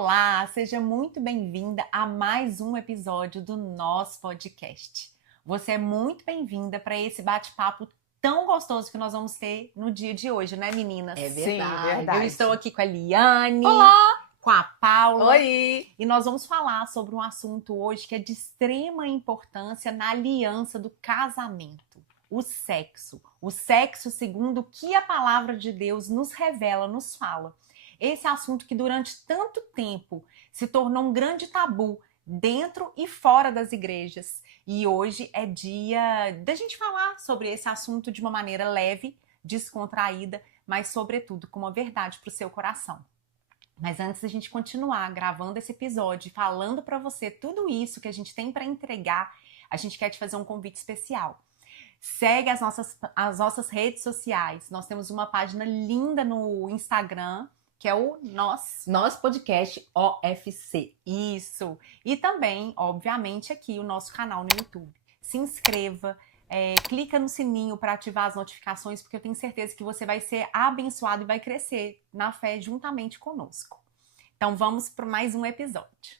Olá, seja muito bem-vinda a mais um episódio do nosso podcast. Você é muito bem-vinda para esse bate-papo tão gostoso que nós vamos ter no dia de hoje, né, meninas? É verdade. Sim, verdade. Eu estou aqui com a Liane. Olá! Com a Paula. Oi! E nós vamos falar sobre um assunto hoje que é de extrema importância na aliança do casamento. O sexo. O sexo segundo o que a palavra de Deus nos revela, nos fala. Esse assunto que durante tanto tempo se tornou um grande tabu dentro e fora das igrejas. E hoje é dia da gente falar sobre esse assunto de uma maneira leve, descontraída, mas sobretudo com uma verdade para o seu coração. Mas antes da gente continuar gravando esse episódio e falando para você tudo isso que a gente tem para entregar, a gente quer te fazer um convite especial. Segue as nossas redes sociais. Nós temos uma página linda no Instagram, que é o Nosso podcast OFC. Isso. E também, obviamente, aqui o nosso canal no YouTube. Se inscreva, clica no sininho para ativar as notificações, porque eu tenho certeza que você vai ser abençoado e vai crescer na fé juntamente conosco. Então vamos para mais um episódio.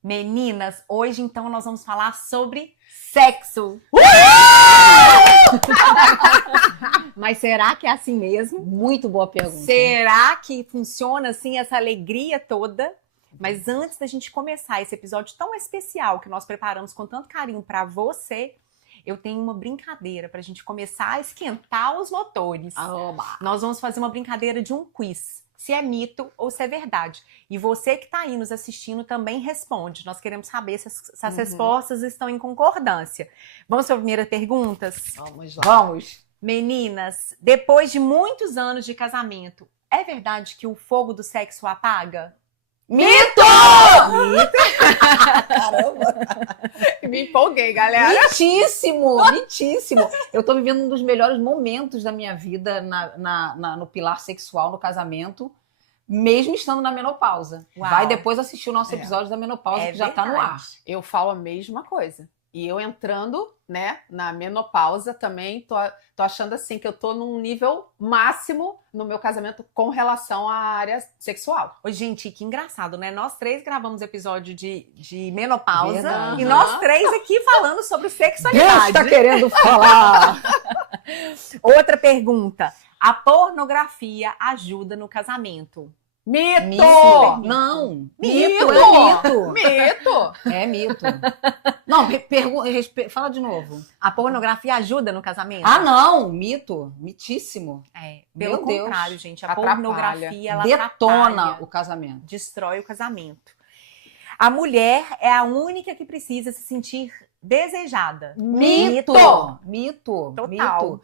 Meninas, hoje então nós vamos falar sobre sexo. Mas será que é assim mesmo? Muito boa pergunta. Será que funciona assim essa alegria toda? Mas antes da gente começar esse episódio tão especial que nós preparamos com tanto carinho para você, eu tenho uma brincadeira para a gente começar a esquentar os motores. Nós vamos fazer uma brincadeira de um quiz. Se é mito ou se é verdade. E você que está aí nos assistindo também responde. Nós queremos saber se as respostas estão em concordância. Vamos para a primeira pergunta? Vamos lá. Vamos. Meninas, depois de muitos anos de casamento, é verdade que o fogo do sexo apaga? Mito! Caramba! Me empolguei, galera. Mitíssimo. Eu tô vivendo um dos melhores momentos da minha vida no pilar sexual, no casamento, mesmo estando na menopausa. Uau. Vai depois assistir o nosso episódio da menopausa, que já tá no ar. Eu falo a mesma coisa. E eu entrando, né, na menopausa também, tô achando assim que eu tô num nível máximo no meu casamento com relação à área sexual. Ô, gente, que engraçado, né? Nós três gravamos episódio de menopausa. Verdade. E nós três aqui falando sobre sexualidade. Deus tá querendo falar! Outra pergunta. A pornografia ajuda no casamento? Mito! Não! Mito! É mito! Mito! É mito. Não, fala de novo. A pornografia ajuda no casamento? Ah, não! Mito. Mitíssimo. Pelo Meu Deus. contrário, gente. A Atrapalha. pornografia, ela Detona atrapalha, o casamento. destrói o casamento. A mulher é a única que precisa se sentir desejada. Mito! Total.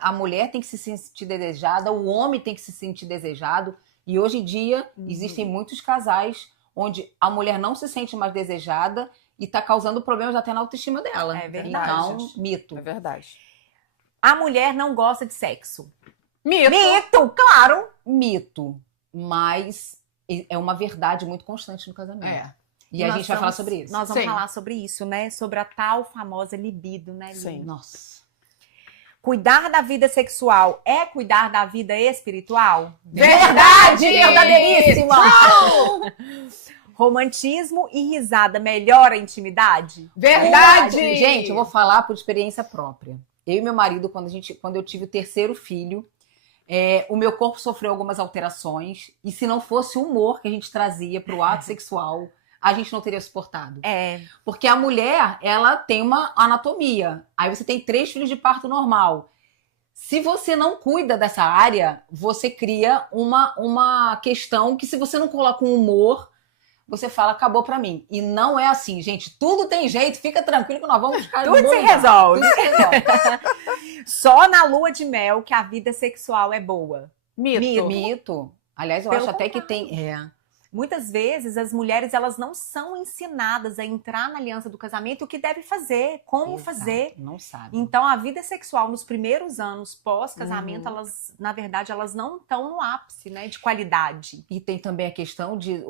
A mulher tem que se sentir desejada, o homem tem que se sentir desejado. E hoje em dia, existem muitos casais onde a mulher não se sente mais desejada e tá causando problemas até na autoestima dela. É verdade. Então, mito. É verdade. A mulher não gosta de sexo. Mito! Claro! Mito. Mas é uma verdade muito constante no casamento. É. E a gente vai falar sobre isso. Nós vamos Sim. falar sobre isso, né? Sobre a tal famosa libido, né, Lili? Sim. Nossa. Cuidar da vida sexual é cuidar da vida espiritual? Verdade! Verdadeiríssima! Romantismo e risada melhora a intimidade? Verdade! Gente, eu vou falar por experiência própria. Eu e meu marido, quando eu tive o terceiro filho, o meu corpo sofreu algumas alterações. E se não fosse o humor que a gente trazia para o ato sexual, a gente não teria suportado. Porque a mulher, ela tem uma anatomia. Aí você tem 3 filhos de parto normal. Se você não cuida dessa área, você cria uma questão que, se você não coloca um humor, você fala, acabou pra mim. E não é assim, gente. Tudo tem jeito, fica tranquilo que nós vamos ficar Tudo se resolve. Tudo se resolve. Só na lua de mel que a vida sexual é boa. Mito. Mito. Aliás, eu Pelo acho até que contrário. tem... Muitas vezes as mulheres elas não são ensinadas a entrar na aliança do casamento e o que deve fazer, como Exato, fazer. não sabe. Então a vida sexual nos primeiros anos pós-casamento, elas, na verdade, elas não estão no ápice, né, de qualidade. E tem também a questão de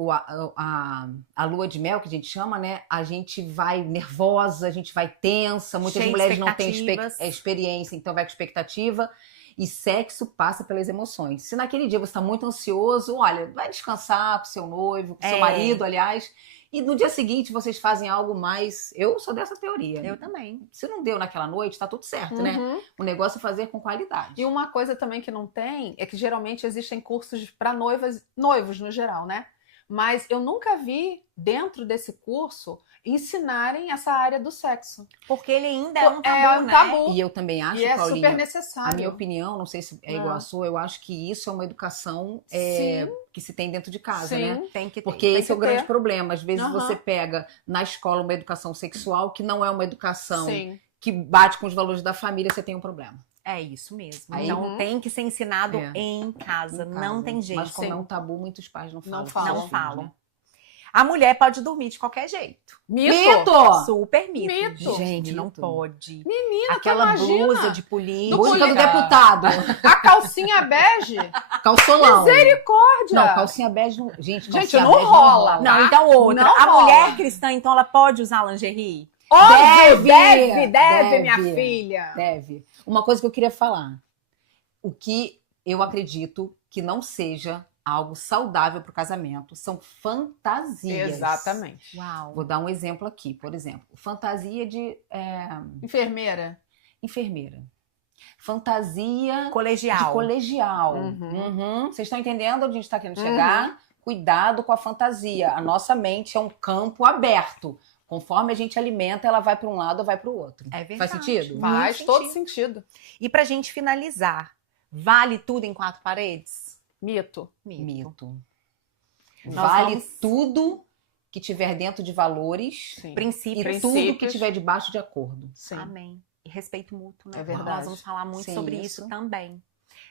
a lua de mel, que a gente chama, né? A gente vai nervosa, a gente vai tensa, muitas Cheia de mulheres não têm expectativas. experiência, então vai com expectativa. E sexo passa pelas emoções. Se naquele dia você está muito ansioso, olha, vai descansar com seu noivo, com seu marido, aliás. E no dia seguinte vocês fazem algo mais... Eu sou dessa teoria. Eu também. Se não deu naquela noite, tá tudo certo, né? O negócio é fazer com qualidade. E uma coisa também que não tem é que geralmente existem cursos para noivos no geral, né? Mas eu nunca vi dentro desse curso ensinarem essa área do sexo. Porque ele ainda é um tabu, É um né? tabu. E eu também acho, E é Paulinha, super necessário. a minha opinião, não sei se é igual a sua, eu acho que isso é uma educação Sim. que se tem dentro de casa, Sim. né? Tem que ter. Porque tem esse é o que grande ter. problema. Às vezes Aham. você pega na escola uma educação sexual que não é uma educação Sim. que bate com os valores da família, você tem um problema. É isso mesmo. Aí- Então tem que ser ensinado É. em casa. Em Não casa. tem jeito. Mas como Sim. é um tabu, muitos pais não falam. Não com falam. seus Não filhos, falam. né? A mulher pode dormir de qualquer jeito. Mito! Super mito. Mito. Gente, não Mito. pode. Menina, Aquela tu imagina? blusa de política. Música do deputado. A calcinha bege? Calçolão. Misericórdia! Não, calcinha bege não. Gente, Gente, calcinha não bege rola. Não, então outra. Não a rola. mulher cristã, então, ela pode usar lingerie? Óbvio, Deve, deve, minha deve. filha. Deve. Uma coisa que eu queria falar. O que eu acredito que não seja algo saudável para o casamento são fantasias. Exatamente. Uau. Vou dar um exemplo aqui, por exemplo. Fantasia de Enfermeira. enfermeira. Fantasia Colegial. de colegial. Uhum. Vocês estão entendendo onde a gente está querendo chegar? Cuidado com a fantasia. A nossa mente é um campo aberto. Conforme a gente alimenta, ela vai para um lado ou vai para o outro. É verdade. Faz sentido? Faz Muito todo sentido. E pra gente finalizar, vale tudo em quatro paredes? Mito. Mito. Nós Vale vamos- tudo que tiver dentro de valores Sim. e Princípios. tudo que Princípios. tiver debaixo de acordo. Sim. Amém. E respeito mútuo, né? É verdade. Nós vamos falar muito Sim, sobre isso. isso também.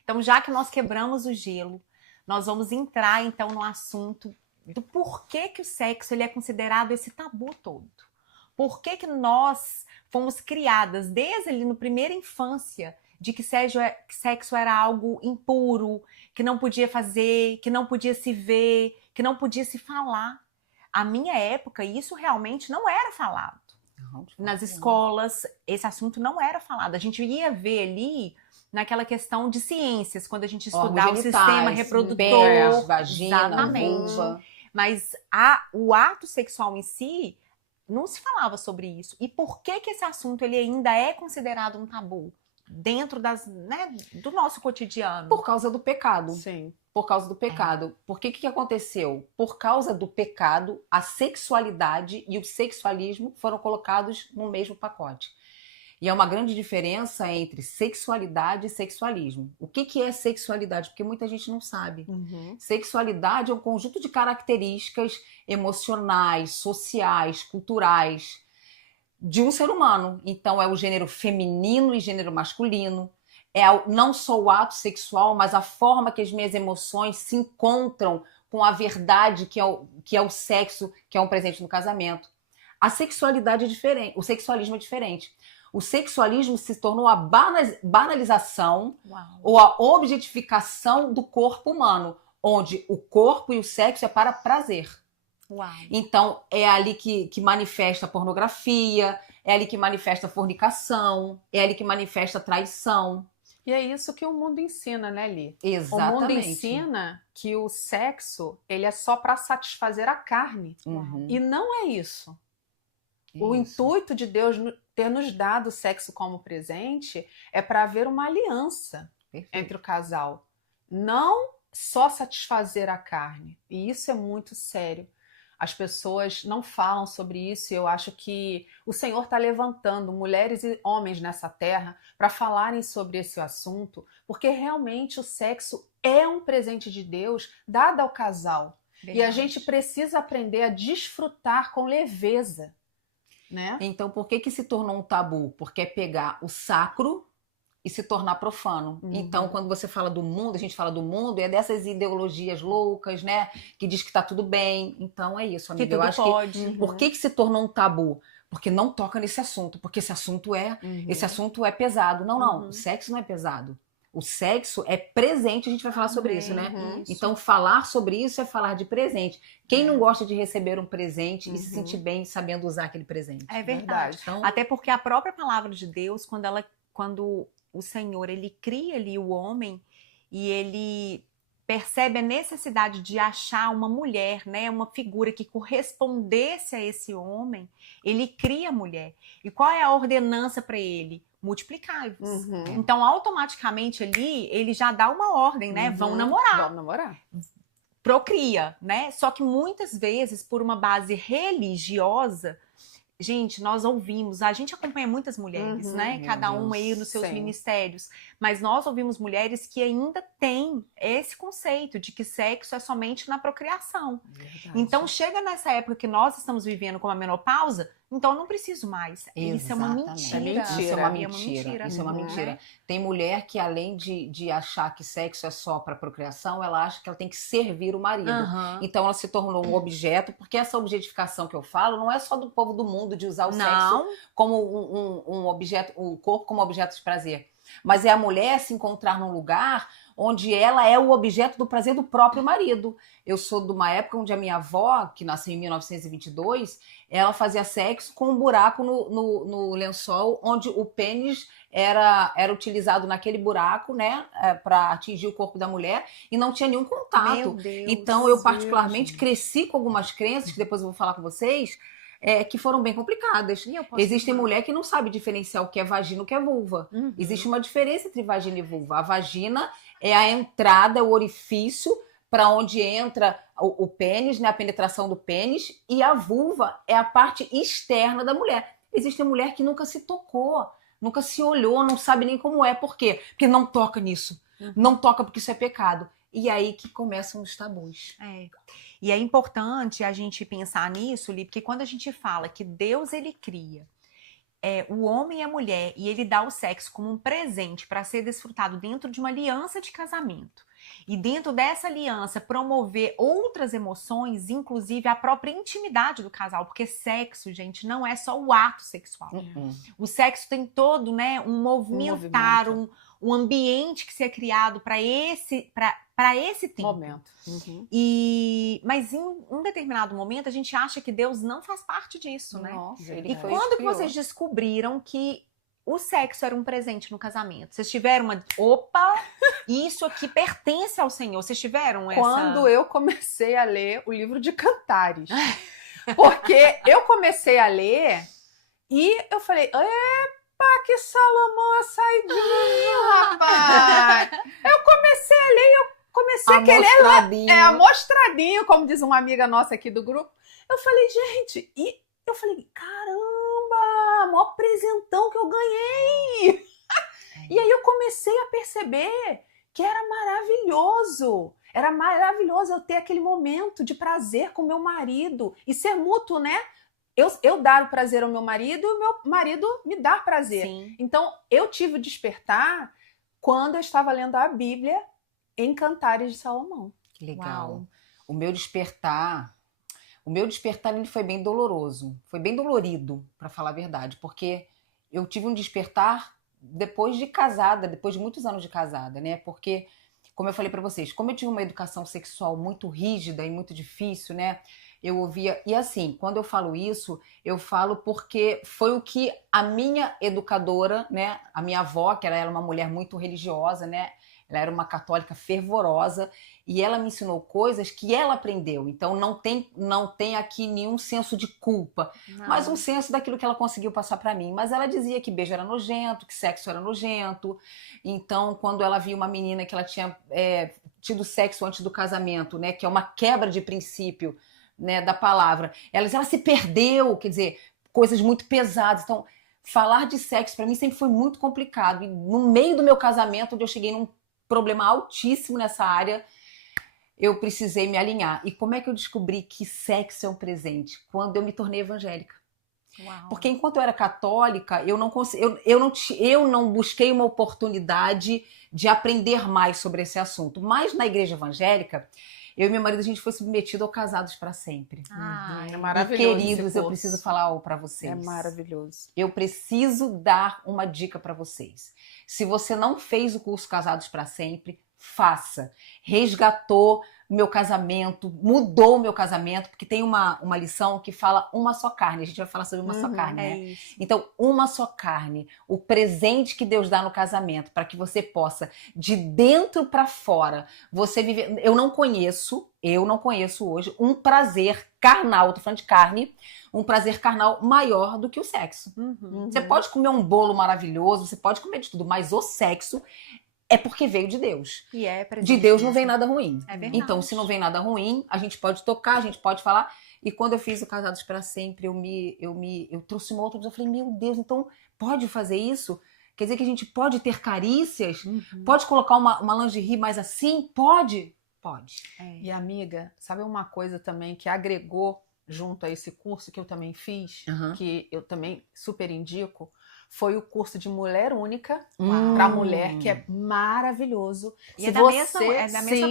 Então, já que nós quebramos o gelo, nós vamos entrar, então, no assunto do porquê que o sexo ele é considerado esse tabu todo. Por que que nós fomos criadas, desde ali na primeira infância, de que sexo era algo impuro, que não podia fazer, que não podia se ver, que não podia se falar. A minha época, isso realmente não era falado. Não, de Nas forma escolas, esse assunto não era falado. A gente ia ver ali naquela questão de ciências, quando a gente nenhuma. estudava o Órgãos sistema genitais, reprodutor. pênis, vagina, Exatamente. vulva. Mas o ato sexual em si, não se falava sobre isso. E por que que esse assunto ele ainda é considerado um tabu? Dentro do nosso cotidiano. Por causa do pecado. Sim. Por causa do pecado. Por que aconteceu? Por causa do pecado, a sexualidade e o sexualismo foram colocados no mesmo pacote. E é uma grande diferença entre sexualidade e sexualismo. O que é sexualidade? Porque muita gente não sabe. Sexualidade é um conjunto de características emocionais, sociais, culturais de um ser humano. Então é o gênero feminino e gênero masculino. Não só o ato sexual, mas a forma que as minhas emoções se encontram com a verdade que é o sexo, que é um presente no casamento. A sexualidade é diferente, o sexualismo é diferente. O sexualismo se tornou a banalização Uau. ou a objetificação do corpo humano, onde o corpo e o sexo é para prazer. Uau. Então, é ali que manifesta a pornografia, é ali que manifesta a fornicação, é ali que manifesta a traição. E é isso que o mundo ensina, né, Li? Exatamente. O mundo ensina que o sexo, ele é só para satisfazer a carne. Uhum. E não é isso. O Isso. intuito de Deus ter nos dado o sexo como presente é para haver uma aliança Perfeito. entre o casal. Não só satisfazer a carne. E isso é muito sério. As pessoas não falam sobre isso e eu acho que o Senhor está levantando mulheres e homens nessa terra para falarem sobre esse assunto, porque realmente o sexo é um presente de Deus dado ao casal. E a gente precisa aprender a desfrutar com leveza, né? Então, por que se tornou um tabu? Porque é pegar o sacro e se tornar profano. Então, quando você fala do mundo, a gente fala do mundo, é dessas ideologias loucas, né? Que diz que tá tudo bem. Então, é isso, amiga. Que tudo Eu acho pode. que... Por que se tornou um tabu? Porque não toca nesse assunto. Porque esse assunto é pesado. Não. O sexo não é pesado. O sexo é presente, a gente vai falar sobre isso, né? Então, falar sobre isso é falar de presente. Quem não gosta de receber um presente e se sentir bem sabendo usar aquele presente? É verdade. Então, Até porque a própria palavra de Deus, quando o Senhor, ele cria ali o homem e ele percebe a necessidade de achar uma mulher, né, uma figura que correspondesse a esse homem, ele cria a mulher. E qual é a ordenança para ele? Multiplicai-vos. Então, automaticamente ali, ele já dá uma ordem, né? Vão namorar. Vão namorar. Procria, né? Só que muitas vezes, por uma base religiosa, gente, nós ouvimos, a gente acompanha muitas mulheres, né? Cada uma aí nos seus ministérios, mas nós ouvimos mulheres que ainda têm esse conceito de que sexo é somente na procriação. Verdade. Então, chega nessa época que nós estamos vivendo com a menopausa, então eu não preciso mais. Isso é uma mentira. Isso é uma mentira. Isso é uma mentira. Tem mulher que, além de achar que sexo é só para procriação, ela acha que ela tem que servir o marido. Então ela se tornou um objeto, porque essa objetificação que eu falo não é só do povo do mundo de usar o sexo como um objeto, o corpo como objeto de prazer. Mas é a mulher se encontrar num lugar onde ela é o objeto do prazer do próprio marido. Eu sou de uma época onde a minha avó, que nasceu em 1922, ela fazia sexo com um buraco no lençol, onde o pênis era utilizado naquele buraco, né, para atingir o corpo da mulher, e não tinha nenhum contato. Meu Deus, então eu particularmente cresci com algumas crenças, que depois eu vou falar com vocês, que foram bem complicadas. Existem mulheres que não sabem diferenciar o que é vagina e o que é vulva. Existe uma diferença entre vagina e vulva. A vagina é a entrada, o orifício para onde entra o pênis, né, a penetração do pênis, e a vulva é a parte externa da mulher. Existe mulher que nunca se tocou, nunca se olhou, não sabe nem como é. Por quê? Porque não toca nisso. Não toca porque isso é pecado. E aí que começam os tabus. E é importante a gente pensar nisso, Li, porque quando a gente fala que Deus, ele cria o homem e a mulher, e ele dá o sexo como um presente para ser desfrutado dentro de uma aliança de casamento, e dentro dessa aliança promover outras emoções, inclusive a própria intimidade do casal, porque sexo, gente, não é só o ato sexual. O sexo tem todo, né, um movimentar, um ambiente que se é criado para esse tempo. Momento. Mas em um determinado momento a gente acha que Deus não faz parte disso, né? Nossa, E quando que vocês descobriram que o sexo era um presente no casamento? Vocês tiveram opa, isso aqui pertence ao Senhor. Vocês tiveram essa... Quando eu comecei a ler o livro de Cantares. Porque eu comecei a ler e eu falei, que Salomão é saidinho, rapaz! Eu comecei a ler e eu comecei a querer... amostradinho, como diz uma amiga nossa aqui do grupo. Eu falei, gente, e eu falei, caramba, maior presentão que eu ganhei! E aí eu comecei a perceber que era maravilhoso. Era maravilhoso eu ter aquele momento de prazer com meu marido e ser mútuo, né? Eu dar o prazer ao meu marido e o meu marido me dar prazer. Sim. Então, eu tive o despertar quando eu estava lendo a Bíblia em Cantares de Salomão. Que legal. O meu despertar ele foi bem doloroso. Foi bem dolorido, para falar a verdade. Porque eu tive um despertar depois de casada, depois de muitos anos de casada, né? Porque, como eu falei para vocês, como eu tive uma educação sexual muito rígida e muito difícil, né? Eu ouvia... E assim, quando eu falo isso, eu falo porque foi o que a minha educadora, né? A minha avó, que ela era uma mulher muito religiosa, né? Ela era uma católica fervorosa e ela me ensinou coisas que ela aprendeu. Então não tem aqui nenhum senso de culpa, mas um senso daquilo que ela conseguiu passar para mim. Mas ela dizia que beijo era nojento, que sexo era nojento. Então, quando ela via uma menina que ela tinha tido sexo antes do casamento, né? Que é uma quebra de princípio, né, da palavra, ela se perdeu, quer dizer, coisas muito pesadas. Então, falar de sexo para mim sempre foi muito complicado. E no meio do meu casamento, onde eu cheguei num problema altíssimo nessa área, eu precisei me alinhar. E como é que eu descobri que sexo é um presente? Quando eu me tornei evangélica. Uau. Porque enquanto eu era católica, eu não busquei uma oportunidade de aprender mais sobre esse assunto. Mas na igreja evangélica, eu e meu marido, a gente foi submetido ao casados para sempre. Ai, É E, maravilhoso. queridos, esse eu curso. preciso falar algo para vocês. É maravilhoso. Eu preciso dar uma dica para vocês. Se você não fez o curso Casados para Sempre, faça. Resgatou meu casamento, mudou o meu casamento, porque tem uma lição que fala uma só carne. A gente vai falar sobre uma só carne, é né? isso. Então, uma só carne, o presente que Deus dá no casamento, para que você possa, de dentro para fora, você viver. Eu não conheço hoje um prazer carnal, tô falando de carne, um prazer carnal maior do que o sexo. Você pode comer um bolo maravilhoso, você pode comer de tudo, mas o sexo é porque veio de Deus. E é De Deus não vem nada ruim. É verdade. Então, se não vem nada ruim, a gente pode tocar, a gente pode falar. E quando eu fiz o Casados para Sempre, eu trouxe uma outra coisa. Eu falei, meu Deus, então pode fazer isso? Quer dizer que a gente pode ter carícias? Pode colocar uma lingerie mais assim? Pode? Pode. E amiga, sabe uma coisa também que agregou junto a esse curso que eu também fiz, que eu também super indico, foi o curso de Mulher Única para Mulher, que é maravilhoso. E é da mesma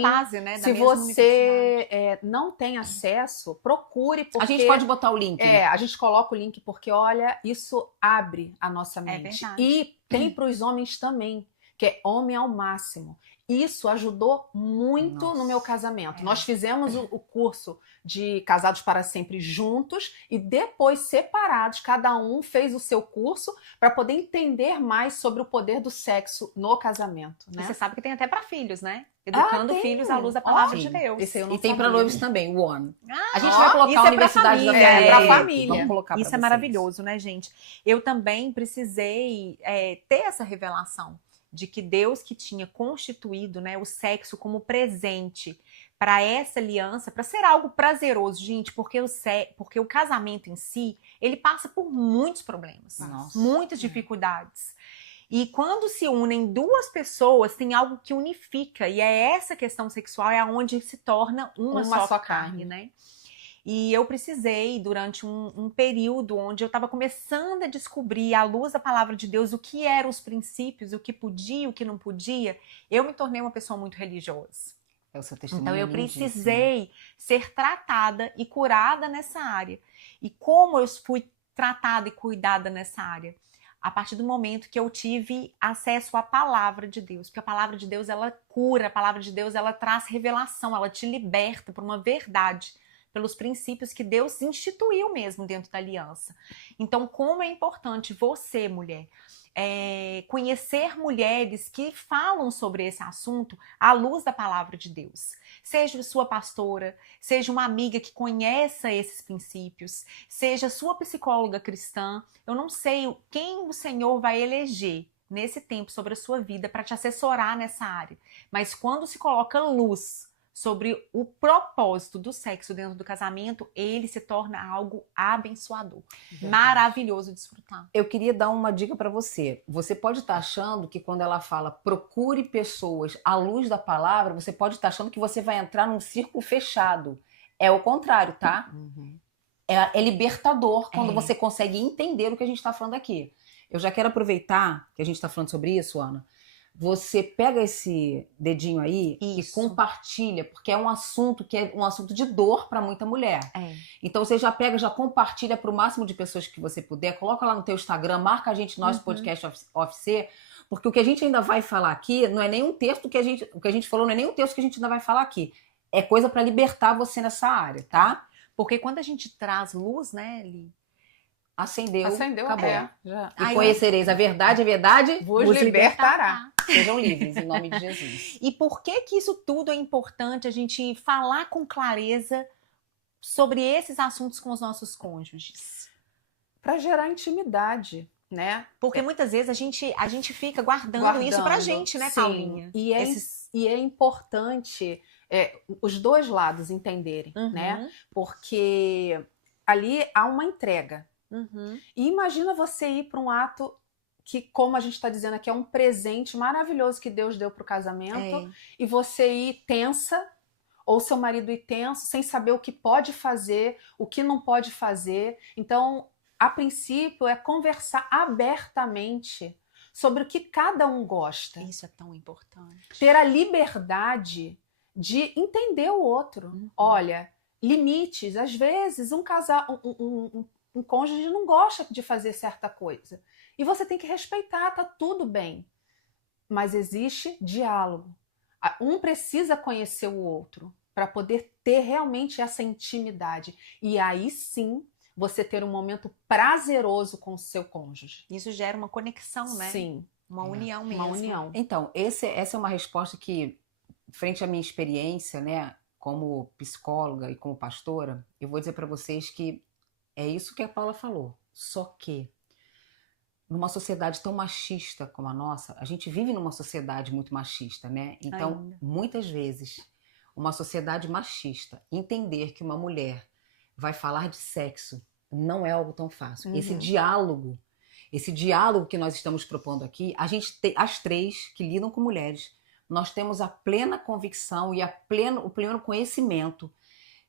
base, né? Da Se mesma você não tem acesso, procure, porque... A gente pode botar o link. A gente coloca o link, porque, olha, isso abre a nossa mente. Verdade. E tem para os homens também, que é homem ao máximo. Isso ajudou muito no meu casamento. Nós fizemos o curso de Casados para Sempre juntos e depois separados, cada um fez o seu curso para poder entender mais sobre o poder do sexo no casamento. Né? E você sabe que tem até para filhos, né? Educando filhos à luz da palavra de Deus. Esse eu não E tem para sabia. noivos também, o ONE. Ah, a gente vai colocar a Universidade da família, Família. pra família. Vamos colocar Isso pra é vocês. maravilhoso, né, gente? Eu também precisei ter essa revelação de que Deus que tinha constituído, né, o sexo como presente para essa aliança, para ser algo prazeroso, gente, porque o casamento em si, ele passa por muitos problemas, muitas dificuldades. E quando se unem duas pessoas, tem algo que unifica, e é essa questão sexual, é onde se torna uma só carne, né? E eu precisei, durante um período onde eu estava começando a descobrir, à luz da palavra de Deus, o que eram os princípios, o que podia, o que não podia, eu me tornei uma pessoa muito religiosa. É o seu testemunho. Então eu lindíssimo. precisei ser tratada e curada nessa área. E como eu fui tratada e cuidada nessa área? A partir do momento que eu tive acesso à palavra de Deus. Porque a palavra de Deus, ela cura, a palavra de Deus, ela traz revelação, ela te liberta para uma verdade, pelos princípios que Deus instituiu mesmo dentro da aliança. Então, como é importante você, mulher, conhecer mulheres que falam sobre esse assunto à luz da palavra de Deus. Seja sua pastora, seja uma amiga que conheça esses princípios, seja sua psicóloga cristã. Eu não sei quem o Senhor vai eleger nesse tempo sobre a sua vida para te assessorar nessa área. Mas quando se coloca luz sobre o propósito do sexo dentro do casamento, ele se torna algo abençoador. Maravilhoso de desfrutar. Eu queria dar uma dica para você. Você pode estar achando que quando ela fala procure pessoas à luz da palavra, você pode estar achando que você vai entrar num círculo fechado. É o contrário, tá? É libertador quando você consegue entender o que a gente está falando aqui. Eu já quero aproveitar que a gente está falando sobre isso, Ana. Você pega esse dedinho aí e compartilha, porque é um assunto que é um assunto de dor para muita mulher. Então você já pega, já compartilha para o máximo de pessoas que você puder, coloca lá no teu Instagram, marca a gente, nós Podcast OFC, porque o que a gente ainda vai falar aqui não é nenhum texto que o que a gente falou não é nenhum texto que a gente ainda vai falar aqui. É coisa para libertar você nessa área, tá? Porque quando a gente traz luz, né, Li? Acendeu, acabou. Já. E conhecereis a verdade vos libertará. Sejam livres, em nome de Jesus. E por que isso tudo é importante, a gente falar com clareza sobre esses assuntos com os nossos cônjuges? Para gerar intimidade, né? Porque muitas vezes a gente fica guardando isso pra gente, né, Paulinha? E é importante os dois lados entenderem, né? Porque ali há uma entrega. E imagina você ir para um ato que, como a gente está dizendo aqui, é um presente maravilhoso que Deus deu para o casamento, e você ir tensa, ou seu marido ir tenso, sem saber o que pode fazer, o que não pode fazer. Então, a princípio, é conversar abertamente sobre o que cada um gosta. Isso é tão importante. Ter a liberdade de entender o outro. Olha, limites. Às vezes, um casal, um cônjuge não gosta de fazer certa coisa. E você tem que respeitar, tá tudo bem. Mas existe diálogo. Um precisa conhecer o outro para poder ter realmente essa intimidade. E aí sim, você ter um momento prazeroso com o seu cônjuge. Isso gera uma conexão, né? Sim. Uma união mesmo. Uma união. Então, essa é uma resposta que, frente à minha experiência, né, como psicóloga e como pastora, eu vou dizer para vocês que é isso que a Paula falou. Só que, numa sociedade tão machista como a nossa, a gente vive numa sociedade muito machista, né? Então, muitas vezes, uma sociedade machista, entender que uma mulher vai falar de sexo não é algo tão fácil. Esse diálogo que nós estamos propondo aqui, a gente tem, as três que lidam com mulheres, nós temos a plena convicção e o pleno conhecimento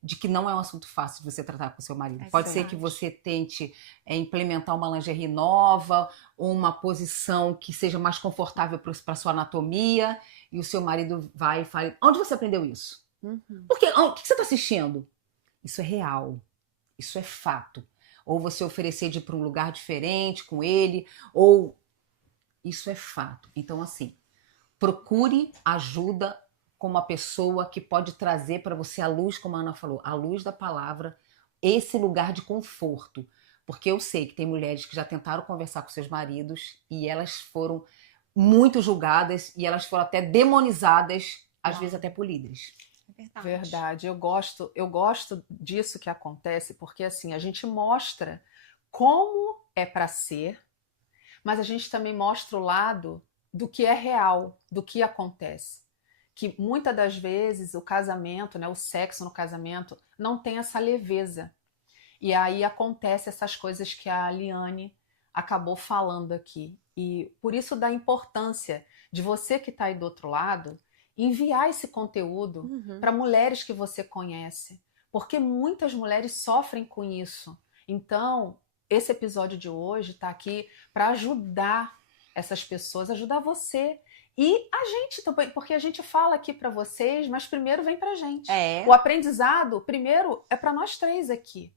de que não é um assunto fácil de você tratar com seu marido. Pode ser que você tente implementar uma lingerie nova, ou uma posição que seja mais confortável para sua anatomia, e o seu marido vai e fala, onde você aprendeu isso? Por quê? O que você está assistindo? Isso é real, isso é fato. Ou você oferecer de ir para um lugar diferente com ele, ou isso é fato. Então, assim, procure ajuda com uma pessoa que pode trazer para você a luz, como a Ana falou, a luz da palavra, esse lugar de conforto. Porque eu sei que tem mulheres que já tentaram conversar com seus maridos e elas foram muito julgadas e elas foram até demonizadas, às vezes até por líderes. Verdade. Eu gosto disso que acontece, porque assim, a gente mostra como é para ser, mas a gente também mostra o lado do que é real, do que acontece. Que muitas das vezes o casamento, né, o sexo no casamento, não tem essa leveza. E aí acontece essas coisas que a Liane acabou falando aqui. E por isso da importância de você que está aí do outro lado, enviar esse conteúdo para mulheres que você conhece. Porque muitas mulheres sofrem com isso. Então, esse episódio de hoje está aqui para ajudar essas pessoas, ajudar você. E a gente também, porque a gente fala aqui para vocês, mas primeiro vem pra gente. O aprendizado, primeiro, é para nós três aqui.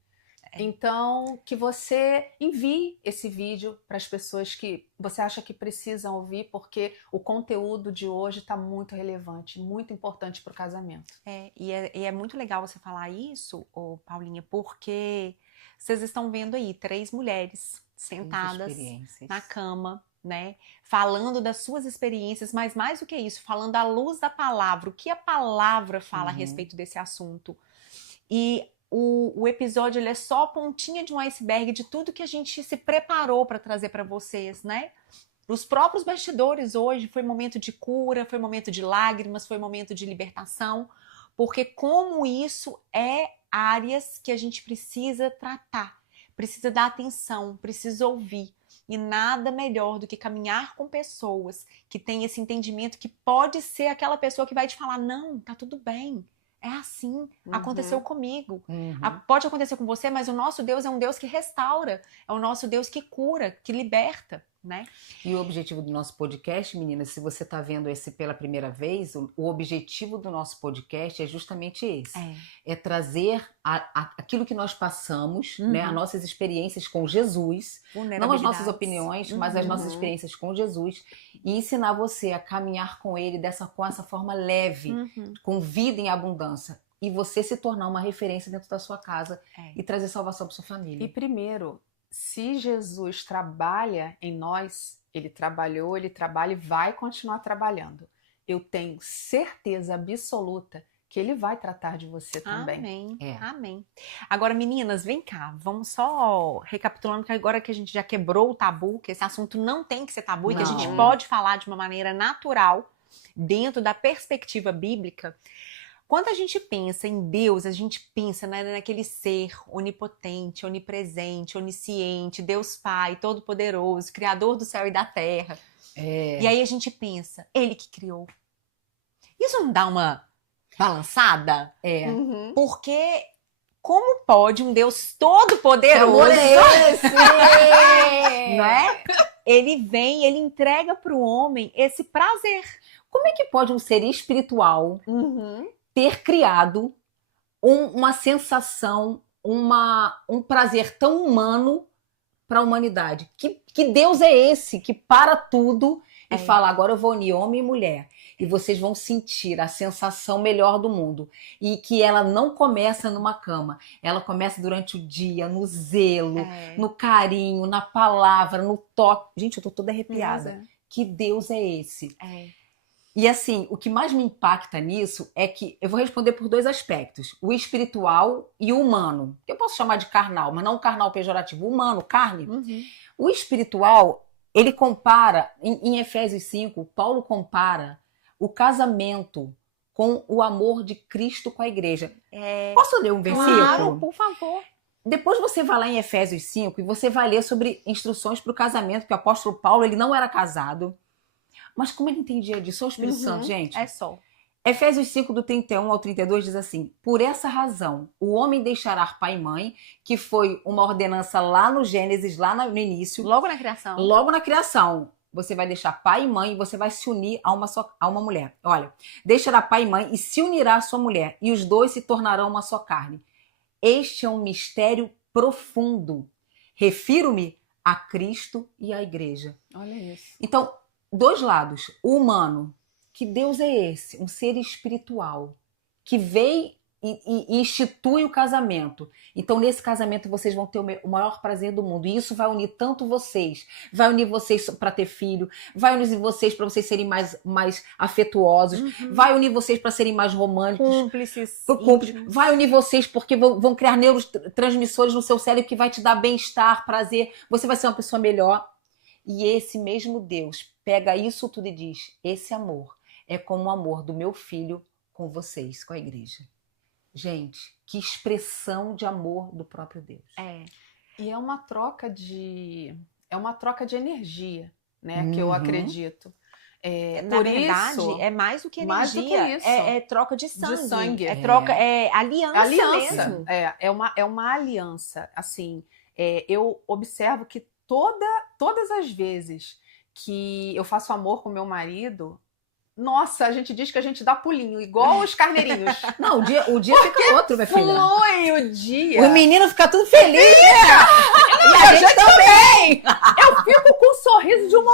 Então, que você envie esse vídeo para as pessoas que você acha que precisam ouvir, porque o conteúdo de hoje está muito relevante, muito importante para o casamento. E é muito legal você falar isso, Paulinha, porque vocês estão vendo aí 3 mulheres sentadas na cama, né? Falando das suas experiências, mas mais do que isso, falando à luz da palavra, o que a palavra fala a respeito desse assunto. E o episódio ele é só a pontinha de um iceberg de tudo que a gente se preparou para trazer para vocês, né? Os próprios bastidores hoje foi momento de cura, foi momento de lágrimas, foi momento de libertação, porque como isso é áreas que a gente precisa tratar, precisa dar atenção, precisa ouvir. E nada melhor do que caminhar com pessoas que têm esse entendimento que pode ser aquela pessoa que vai te falar, não, tá tudo bem. É assim, aconteceu comigo. Pode acontecer com você, mas o nosso Deus é um Deus que restaura, é o nosso Deus que cura, que liberta, né? E o objetivo do nosso podcast, meninas, se você está vendo esse pela primeira vez, o objetivo do nosso podcast é justamente esse. É trazer aquilo que nós passamos, né, as nossas experiências com Jesus, não as nossas opiniões, mas as nossas experiências com Jesus, e ensinar você a caminhar com Ele com essa forma leve, com vida em abundância. E você se tornar uma referência dentro da sua casa e trazer salvação para sua família. E primeiro, se Jesus trabalha em nós, ele trabalhou, ele trabalha e vai continuar trabalhando. Eu tenho certeza absoluta que ele vai tratar de você também. Amém. Amém. Agora, meninas, vem cá. Vamos só recapitulando que agora que a gente já quebrou o tabu, que esse assunto não tem que ser tabu, e que a gente pode falar de uma maneira natural, dentro da perspectiva bíblica. Quando a gente pensa em Deus, a gente pensa naquele ser onipotente, onipresente, onisciente, Deus Pai, Todo-Poderoso, Criador do céu e da terra. E aí a gente pensa, Ele que criou. Isso não dá uma balançada? Porque como pode um Deus todo-poderoso, não é? Ele vem, ele entrega para o homem esse prazer. Como é que pode um ser espiritual ter criado uma sensação, um prazer tão humano para a humanidade? Que Deus é esse que para tudo e fala, agora eu vou unir homem e mulher e vocês vão sentir a sensação melhor do mundo, e que ela não começa numa cama, ela começa durante o dia, no zelo, no carinho, na palavra, no toque. Gente, eu tô toda arrepiada. Que Deus é esse? E assim, o que mais me impacta nisso é que eu vou responder por dois aspectos: o espiritual e o humano. Eu posso chamar de carnal, mas não um carnal pejorativo, o humano, carne. O espiritual, ele compara, em Efésios 5, Paulo compara o casamento com o amor de Cristo com a igreja. Posso ler um versículo? Claro, por favor. Depois você vai lá em Efésios 5 e você vai ler sobre instruções para o casamento, porque o apóstolo Paulo, ele não era casado. Mas como ele entendia disso? Só o Espírito Santo, gente. É só. Efésios 5, do 31 ao 32, diz assim: por essa razão, o homem deixará pai e mãe, que foi uma ordenança lá no Gênesis, lá no início. Logo na criação. Logo na criação. Você vai deixar pai e mãe e você vai se unir a uma mulher. Olha, deixará pai e mãe e se unirá à sua mulher, e os dois se tornarão uma só carne. Este é um mistério profundo. Refiro-me a Cristo e à igreja. Olha isso. Então, dois lados. O humano, que Deus é esse? Um ser espiritual que veio e institui o casamento. Então, nesse casamento, vocês vão ter o maior prazer do mundo. E isso vai unir tanto vocês, vai unir vocês para ter filho, vai unir vocês para vocês serem mais afetuosos, vai unir vocês para serem mais românticos, cúmplices, vai unir vocês porque vão criar neurotransmissores no seu cérebro que vai te dar bem-estar, prazer. Você vai ser uma pessoa melhor. E esse mesmo Deus pega isso tudo e diz: esse amor é como o amor do meu filho com vocês, com a igreja. Gente, que expressão de amor do próprio Deus. E é uma troca de energia, né? Que eu acredito. Na verdade, é mais do que energia. Mais do que isso. É troca de sangue. De sangue. É aliança mesmo. É uma aliança. Assim, eu observo que todas as vezes que eu faço amor com meu marido, nossa, a gente diz que a gente dá pulinho, igual os carneirinhos. Não, o dia fica outro, minha filha. Flui o dia. O menino fica tudo feliz. E a gente também. Eu fico com um sorriso de uma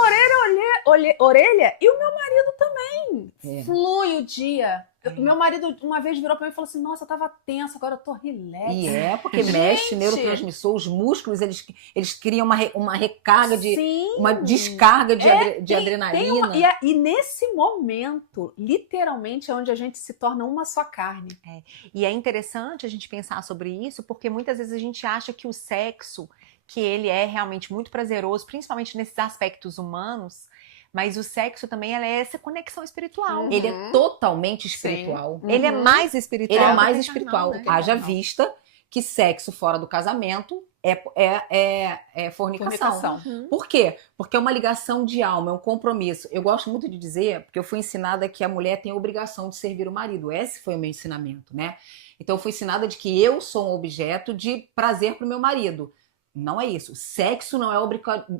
orelha e o meu marido também. Flui o dia. Meu marido uma vez virou pra mim e falou assim: nossa, eu tava tensa, agora eu tô relax. E porque mexe neurotransmissor, os músculos, eles criam uma recarga uma descarga de adrenalina. E nesse momento, literalmente, é onde a gente se torna uma só carne. E é interessante a gente pensar sobre isso, porque muitas vezes a gente acha que o sexo, que ele é realmente muito prazeroso, principalmente nesses aspectos humanos, mas o sexo também é essa conexão espiritual. Ele é totalmente espiritual. Ele é mais espiritual. Ele é mais espiritual. Carnal, né? Haja vista que sexo fora do casamento é fornicação. Por quê? Porque é uma ligação de alma, é um compromisso. Eu gosto muito de dizer, porque eu fui ensinada que a mulher tem a obrigação de servir o marido. Esse foi o meu ensinamento, né? Então eu fui ensinada de que eu sou um objeto de prazer para o meu marido. Não é isso. Sexo não é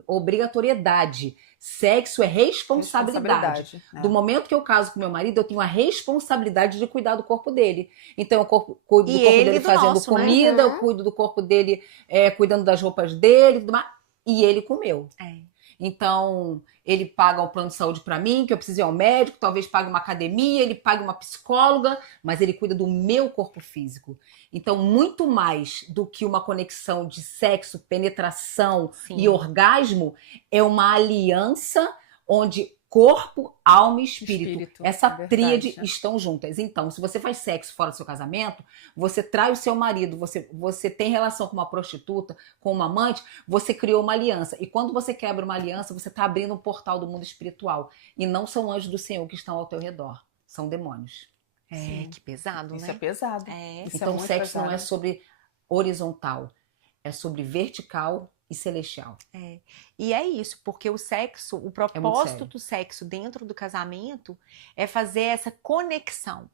obrigatoriedade. Sexo é responsabilidade. Do momento que eu caso com meu marido, eu tenho a responsabilidade de cuidar do corpo dele. Então, eu cuido do corpo dele fazendo comida, eu cuido do corpo dele cuidando das roupas dele, e ele com o meu. Então, ele paga um plano de saúde para mim, que eu preciso ir ao médico, talvez pague uma academia, ele pague uma psicóloga, mas ele cuida do meu corpo físico. Então, muito mais do que uma conexão de sexo, penetração e orgasmo, é uma aliança onde corpo, alma e espírito. Essa tríade estão juntas. Então, se você faz sexo fora do seu casamento, você trai o seu marido, você tem relação com uma prostituta, com uma amante, você criou uma aliança. E quando você quebra uma aliança, você está abrindo um portal do mundo espiritual. E não são anjos do Senhor que estão ao teu redor. São demônios. Que pesado, Isso né? é pesado. Então, o sexo não é sobre horizontal. É sobre vertical e celestial. E é isso, porque o sexo, o propósito do sexo dentro do casamento é fazer essa conexão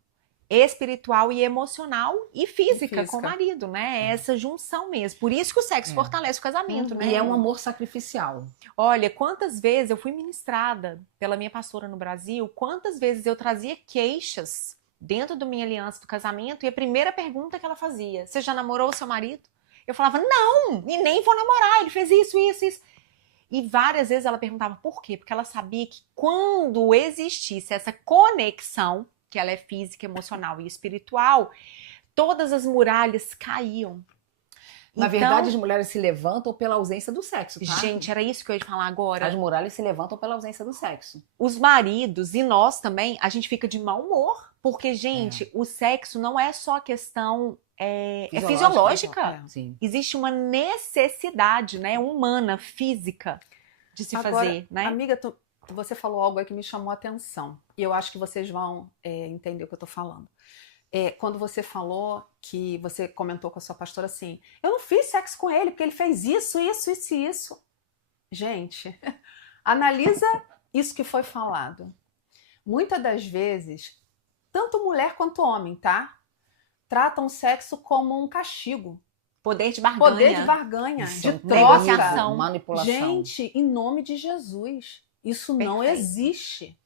espiritual e emocional e física com o física. marido, né? É essa junção mesmo. Por isso que o sexo fortalece o casamento, né? E é um amor sacrificial. Olha, quantas vezes eu fui ministrada pela minha pastora no Brasil, quantas vezes eu trazia queixas dentro da minha aliança do casamento e a primeira pergunta que ela fazia: você já namorou o seu marido? Eu falava: não, e nem vou namorar, ele fez isso, isso, isso. E várias vezes ela perguntava por quê? Porque ela sabia que quando existisse essa conexão, que ela é física, emocional e espiritual, todas as muralhas caíam. Na Então, verdade, as mulheres se levantam pela ausência do sexo, tá? gente, era isso que eu ia falar agora. As muralhas se levantam pela ausência do sexo. Os maridos e nós também, a gente fica de mau humor. Porque, gente, o sexo não é só questão... É fisiológica. Sim. Existe uma necessidade, né, humana, física, de se Agora, fazer, né? Amiga, você falou algo aí que me chamou a atenção. E eu acho que vocês vão entender o que eu tô falando. Quando você falou que você comentou com a sua pastora assim: eu não fiz sexo com ele porque ele fez isso, isso, isso e isso. Gente, analisa isso que foi falado. Muitas das vezes, tanto mulher quanto homem, tá? Tratam o sexo como um castigo. Poder de barganha. Poder de barganha, Isso de é um troca. negociação. Manipulação. Gente, em nome de Jesus, isso não Perfeito. existe.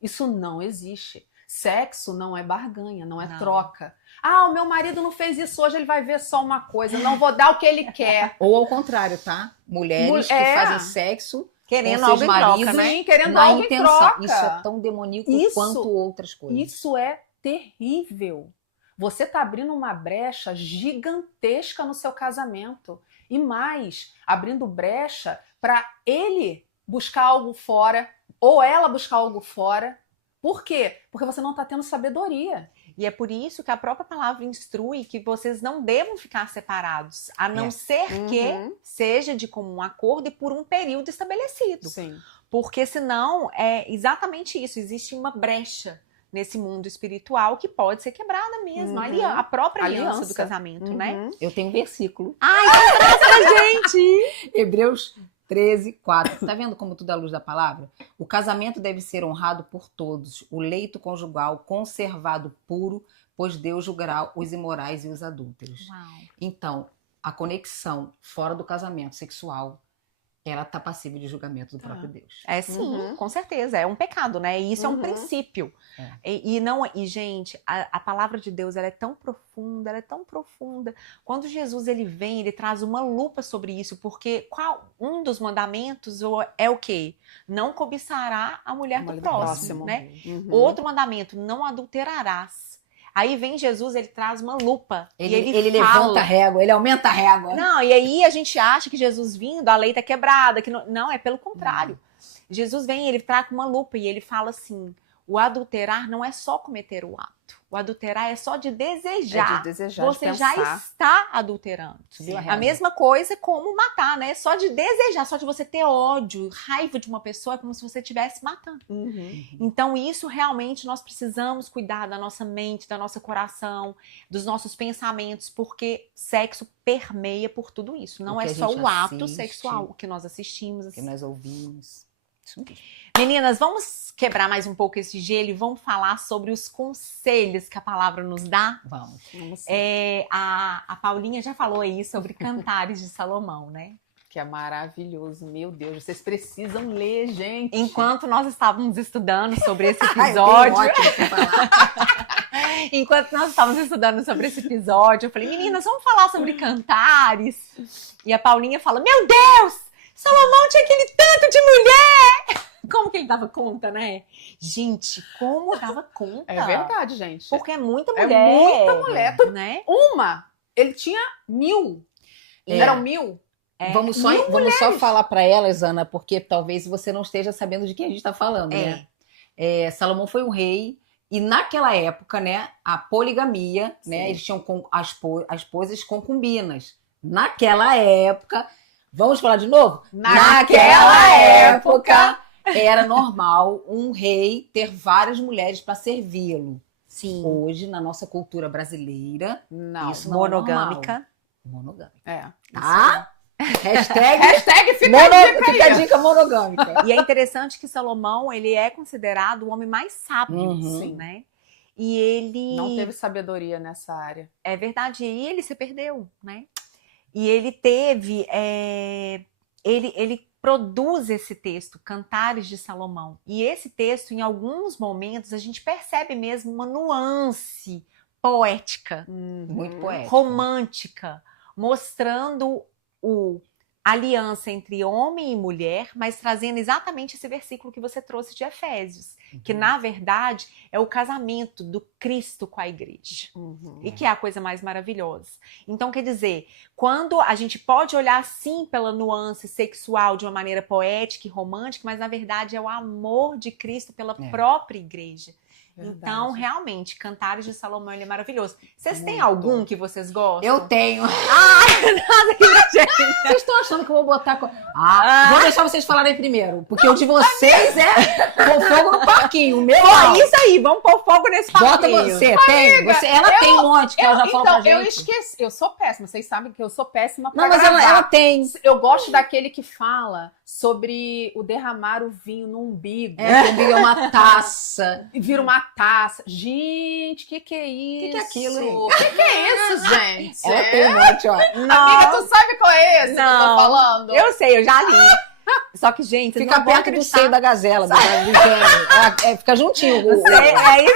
Isso não existe. Sexo não é barganha, não é Não. troca. Ah, o meu marido não fez isso hoje, ele vai ver só uma coisa. Não vou dar o que ele quer. Ou ao contrário, tá? Mulheres que fazem sexo Querendo com seus algo em troca, maridos, né? Sim, querendo na algo em intenção. troca. Isso é tão demoníaco Isso- quanto outras coisas. Isso é terrível. Você está abrindo uma brecha gigantesca no seu casamento. E mais, abrindo brecha para ele buscar algo fora, ou ela buscar algo fora. Por quê? Porque você não está tendo sabedoria. E é por isso que a própria palavra instrui que vocês não devam ficar separados, a não ser que seja de comum acordo e por um período estabelecido. Sim. Porque senão é exatamente isso, existe uma brecha nesse mundo espiritual que pode ser quebrada mesmo. A própria aliança do casamento, né? Eu tenho um versículo. Ai, então traz pra gente! Hebreus 13:4. Tá vendo como tudo é a luz da palavra? O casamento deve ser honrado por todos, o leito conjugal conservado puro, pois Deus julgará os imorais e os adúlteros. Uau. Então, a conexão fora do casamento sexual, ela tá passível de julgamento do próprio Deus. É sim, com certeza. É um pecado, né? E isso é um princípio. É. E gente, a palavra de Deus ela é tão profunda, ela é tão profunda. Quando Jesus ele vem, ele traz uma lupa sobre isso, porque um dos mandamentos é o quê? Não cobiçará a mulher do próximo, né? Outro mandamento, não adulterarás. Aí vem Jesus, ele traz uma lupa. E Ele fala, levanta a régua, ele aumenta a régua. Não, e aí a gente acha que Jesus vindo, a lei tá quebrada, que não, é pelo contrário. Jesus vem, ele traz uma lupa e ele fala assim: o adulterar não é só cometer o ato. O adulterar é só de desejar. É de desejar, Você de já pensar. está adulterando. Subiu a A régua. mesma coisa como matar, né? Só de desejar, só de você ter ódio, raiva de uma pessoa, é como se você estivesse matando. Então, isso realmente nós precisamos cuidar da nossa mente, do nosso coração, dos nossos pensamentos, porque sexo permeia por tudo isso. Não O que é a só gente o ato assiste, sexual, o que nós assistimos. Que nós ouvimos. Isso mesmo. Meninas, vamos quebrar mais um pouco esse gelo e vamos falar sobre os conselhos que a palavra nos dá? Vamos. A Paulinha já falou aí sobre Cantares de Salomão, né? Que é maravilhoso. Meu Deus, vocês precisam ler, gente. Enquanto nós estávamos estudando sobre esse Ai, eu tenho episódio, ótimo pra falar. enquanto nós estávamos estudando sobre esse episódio, eu falei, meninas, vamos falar sobre Cantares? E a Paulinha fala, meu Deus, Salomão tinha aquele tanto de mulher! Como que ele dava conta, né? Gente, como dava conta? É verdade, gente. Porque é muita É mulher. muita mulher. Né? Ele tinha 1000. Eram 1000. Vamos só falar para elas, Ana, porque talvez você não esteja sabendo de quem a gente está falando, né? Salomão foi um rei e naquela época, né, a poligamia, né, eles tinham as esposas concubinas. Naquela época, vamos falar de novo? Naquela época era normal um rei ter várias mulheres para servi-lo. Sim. Hoje, na nossa cultura brasileira, Não. isso não é Monogâmica. monogâmica. É. Tá? Hashtag fica a dica fica a aí. dica monogâmica. E é interessante que Salomão, ele é considerado o homem mais sábio, Uhum. sim, né? e ele... Não teve sabedoria nessa área. É verdade, e ele se perdeu, né? E ele teve... Ele produz esse texto, Cantares de Salomão. E esse texto, em alguns momentos, a gente percebe mesmo uma nuance poética, Muito poético. romântica, mostrando a aliança entre homem e mulher, mas trazendo exatamente esse versículo que você trouxe de Efésios, que na verdade é o casamento do Cristo com a igreja. E que é a coisa mais maravilhosa. Então, quer dizer, quando a gente pode olhar sim pela nuance sexual de uma maneira poética e romântica, mas na verdade é o amor de Cristo pela própria igreja. Verdade. Então, realmente, Cantares de Salomão, ele é maravilhoso. Vocês têm Muito. algum que vocês gostam? Eu tenho. Gente. Vocês estão achando que eu vou botar... Vou deixar vocês falarem primeiro, porque o de vocês é pôr fogo no parquinho. O meu não. Isso aí, vamos pôr fogo nesse Bota parquinho. você, tem? Ela tem um monte que ela já falou pra gente. Eu esqueci. Eu sou péssima. Vocês sabem que eu sou péssima pra Não, mas gravar. ela tem. Eu gosto daquele que fala sobre o derramar o vinho no umbigo. É, que é uma taça. E vira uma taça. Gente, que é isso? Que é aquilo, hein? O que é isso, gente? Ela tem um monte, ó. Amiga, tu sabe qual é esse que eu tô falando? Eu sei, eu já li. Só que, gente, vocês Fica não vão perto do acreditar. seio da gazela. Do gênio. Fica juntinho. É isso aí.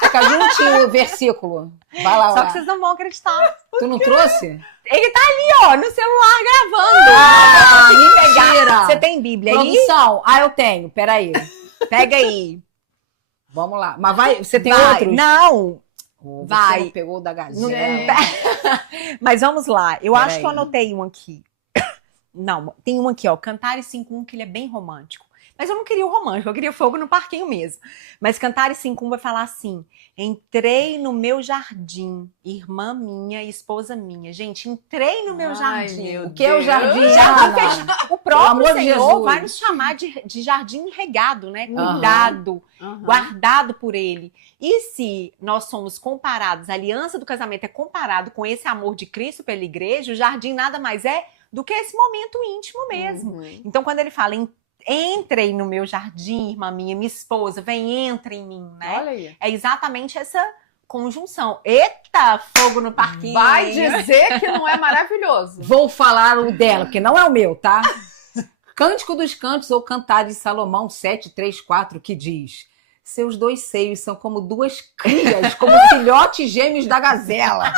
Fica juntinho o versículo. Vai lá, Só lá. que vocês não vão acreditar. Tu não trouxe? Ele tá ali, ó, no celular gravando. Mentira! Você tem Bíblia aí? Produção. Eu tenho. Peraí. Pega aí. Vamos lá. Mas vai, você tem Vai. outros? Não. Você Vai. não pegou o da Não- gazela. Mas vamos lá. Eu Pera acho que eu aí. anotei um aqui. Não, tem um aqui, ó. Cantares 5.1, que ele é bem romântico. Mas eu não queria o romântico, eu queria fogo no parquinho mesmo. Mas Cantares 5.1 vai falar assim: entrei no meu jardim, irmã minha e esposa minha. Gente, entrei no meu Ai, jardim. meu O que é o jardim, Deus. Ana? O Pelo próprio amor de Senhor Jesus. vai nos chamar de jardim regado, né? Aham. Cuidado, Aham. guardado por ele. E se nós somos comparados, a aliança do casamento é comparado com esse amor de Cristo pela igreja, o jardim nada mais é do que esse momento íntimo mesmo. Uhum. Então, quando ele fala, entrem no meu jardim, irmã minha esposa, vem, entra em mim, né? Olha aí. É exatamente essa conjunção. Eita, fogo no parquinho. Vai hein? dizer que não é maravilhoso. Vou falar o dela, porque não é o meu, tá? Cântico dos Cantos ou Cantares de Salomão 7:3-4, que diz: seus dois seios são como duas crias, como filhotes gêmeos da gazela.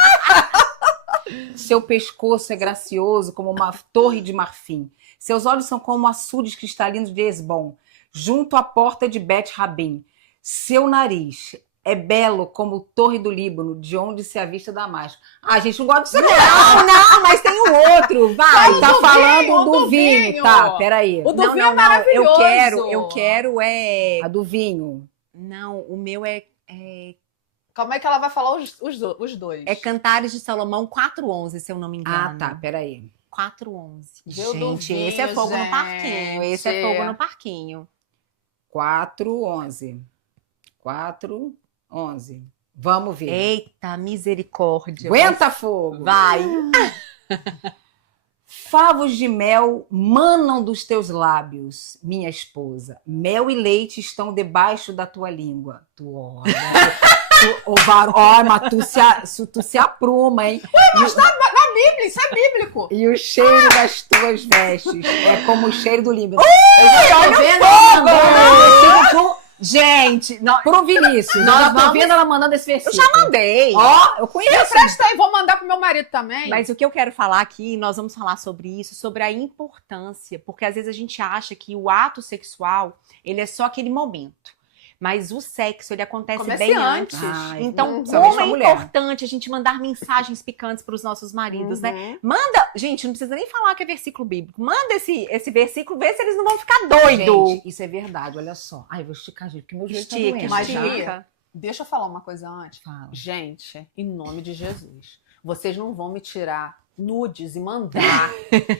Seu pescoço é gracioso como uma torre de marfim. Seus olhos são como açudes cristalinos de Esbom, junto à porta de Bet-Rabim. Seu nariz é belo como torre do Líbano, de onde se avista Damasco. A gente não gosta disso, não. Não, mas tem um outro, vai. Tá do falando vinho, do do vinho, vinho. tá? Peraí. O do Não, vinho não, é não. maravilhoso. Eu quero A do vinho. Não, o meu é Como é que ela vai falar os dois? É Cantares de Salomão 4.11, se eu não me engano. Ah, tá. Peraí. 4.11. Viu, do Gente, vinho, esse é fogo no parquinho. Esse é gente. fogo no parquinho. 4:11. 4:11. Vamos ver. Eita, misericórdia. Aguenta fogo. Vai. Favos de mel manam dos teus lábios, minha esposa. Mel e leite estão debaixo da tua língua. Tu olha. Mas tu se apruma, hein? Bíblia, isso é bíblico. E o cheiro das tuas vestes é como o cheiro do Líbano. Eu já tô vendo ela mandando esse versículo Gente, pro Vinícius. Eu Nós já tô vamos- vendo ela mandando esse eu versículo. já mandei. Ó, eu conheço. Presta aí, vou mandar pro meu marido também. Mas o que eu quero falar aqui, nós vamos falar sobre isso, sobre a importância, porque às vezes a gente acha que o ato sexual, ele é só aquele momento. Mas o sexo, ele acontece Comece bem antes. antes. Então, principalmente como pra é mulher. importante a gente mandar mensagens picantes para os nossos maridos, né? Uhum. Manda, gente, não precisa nem falar que é versículo bíblico. Manda esse versículo, vê se eles não vão ficar doidos. Gente, isso é verdade, olha só. Ai, eu vou esticar, gente, porque meu joelho tá Estica, doendo. Mas, tá? Lia, deixa eu falar uma coisa antes. Fala. Gente, em nome de Jesus, vocês não vão me tirar nudes e mandar.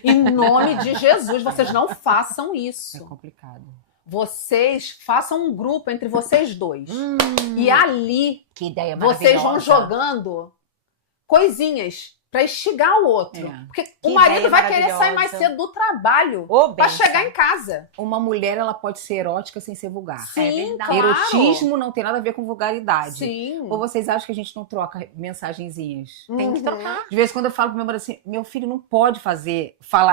Em nome de Jesus, vocês não façam É isso. complicado. Vocês façam um grupo entre vocês dois. E ali Que ideia vocês vão maravilhosa. jogando coisinhas pra instigar o outro. Porque o Que marido ideia vai querer sair mais maravilhosa. cedo do trabalho Ô, pra benção. chegar em casa. Uma mulher, ela pode ser erótica sem ser vulgar. Sim, verdade. claro. Erotismo não tem nada a ver com vulgaridade. Sim. Ou vocês acham que a gente não troca mensagenzinhas? Tem que Uhum. trocar. De vez em quando eu falo pro meu marido assim, meu filho não pode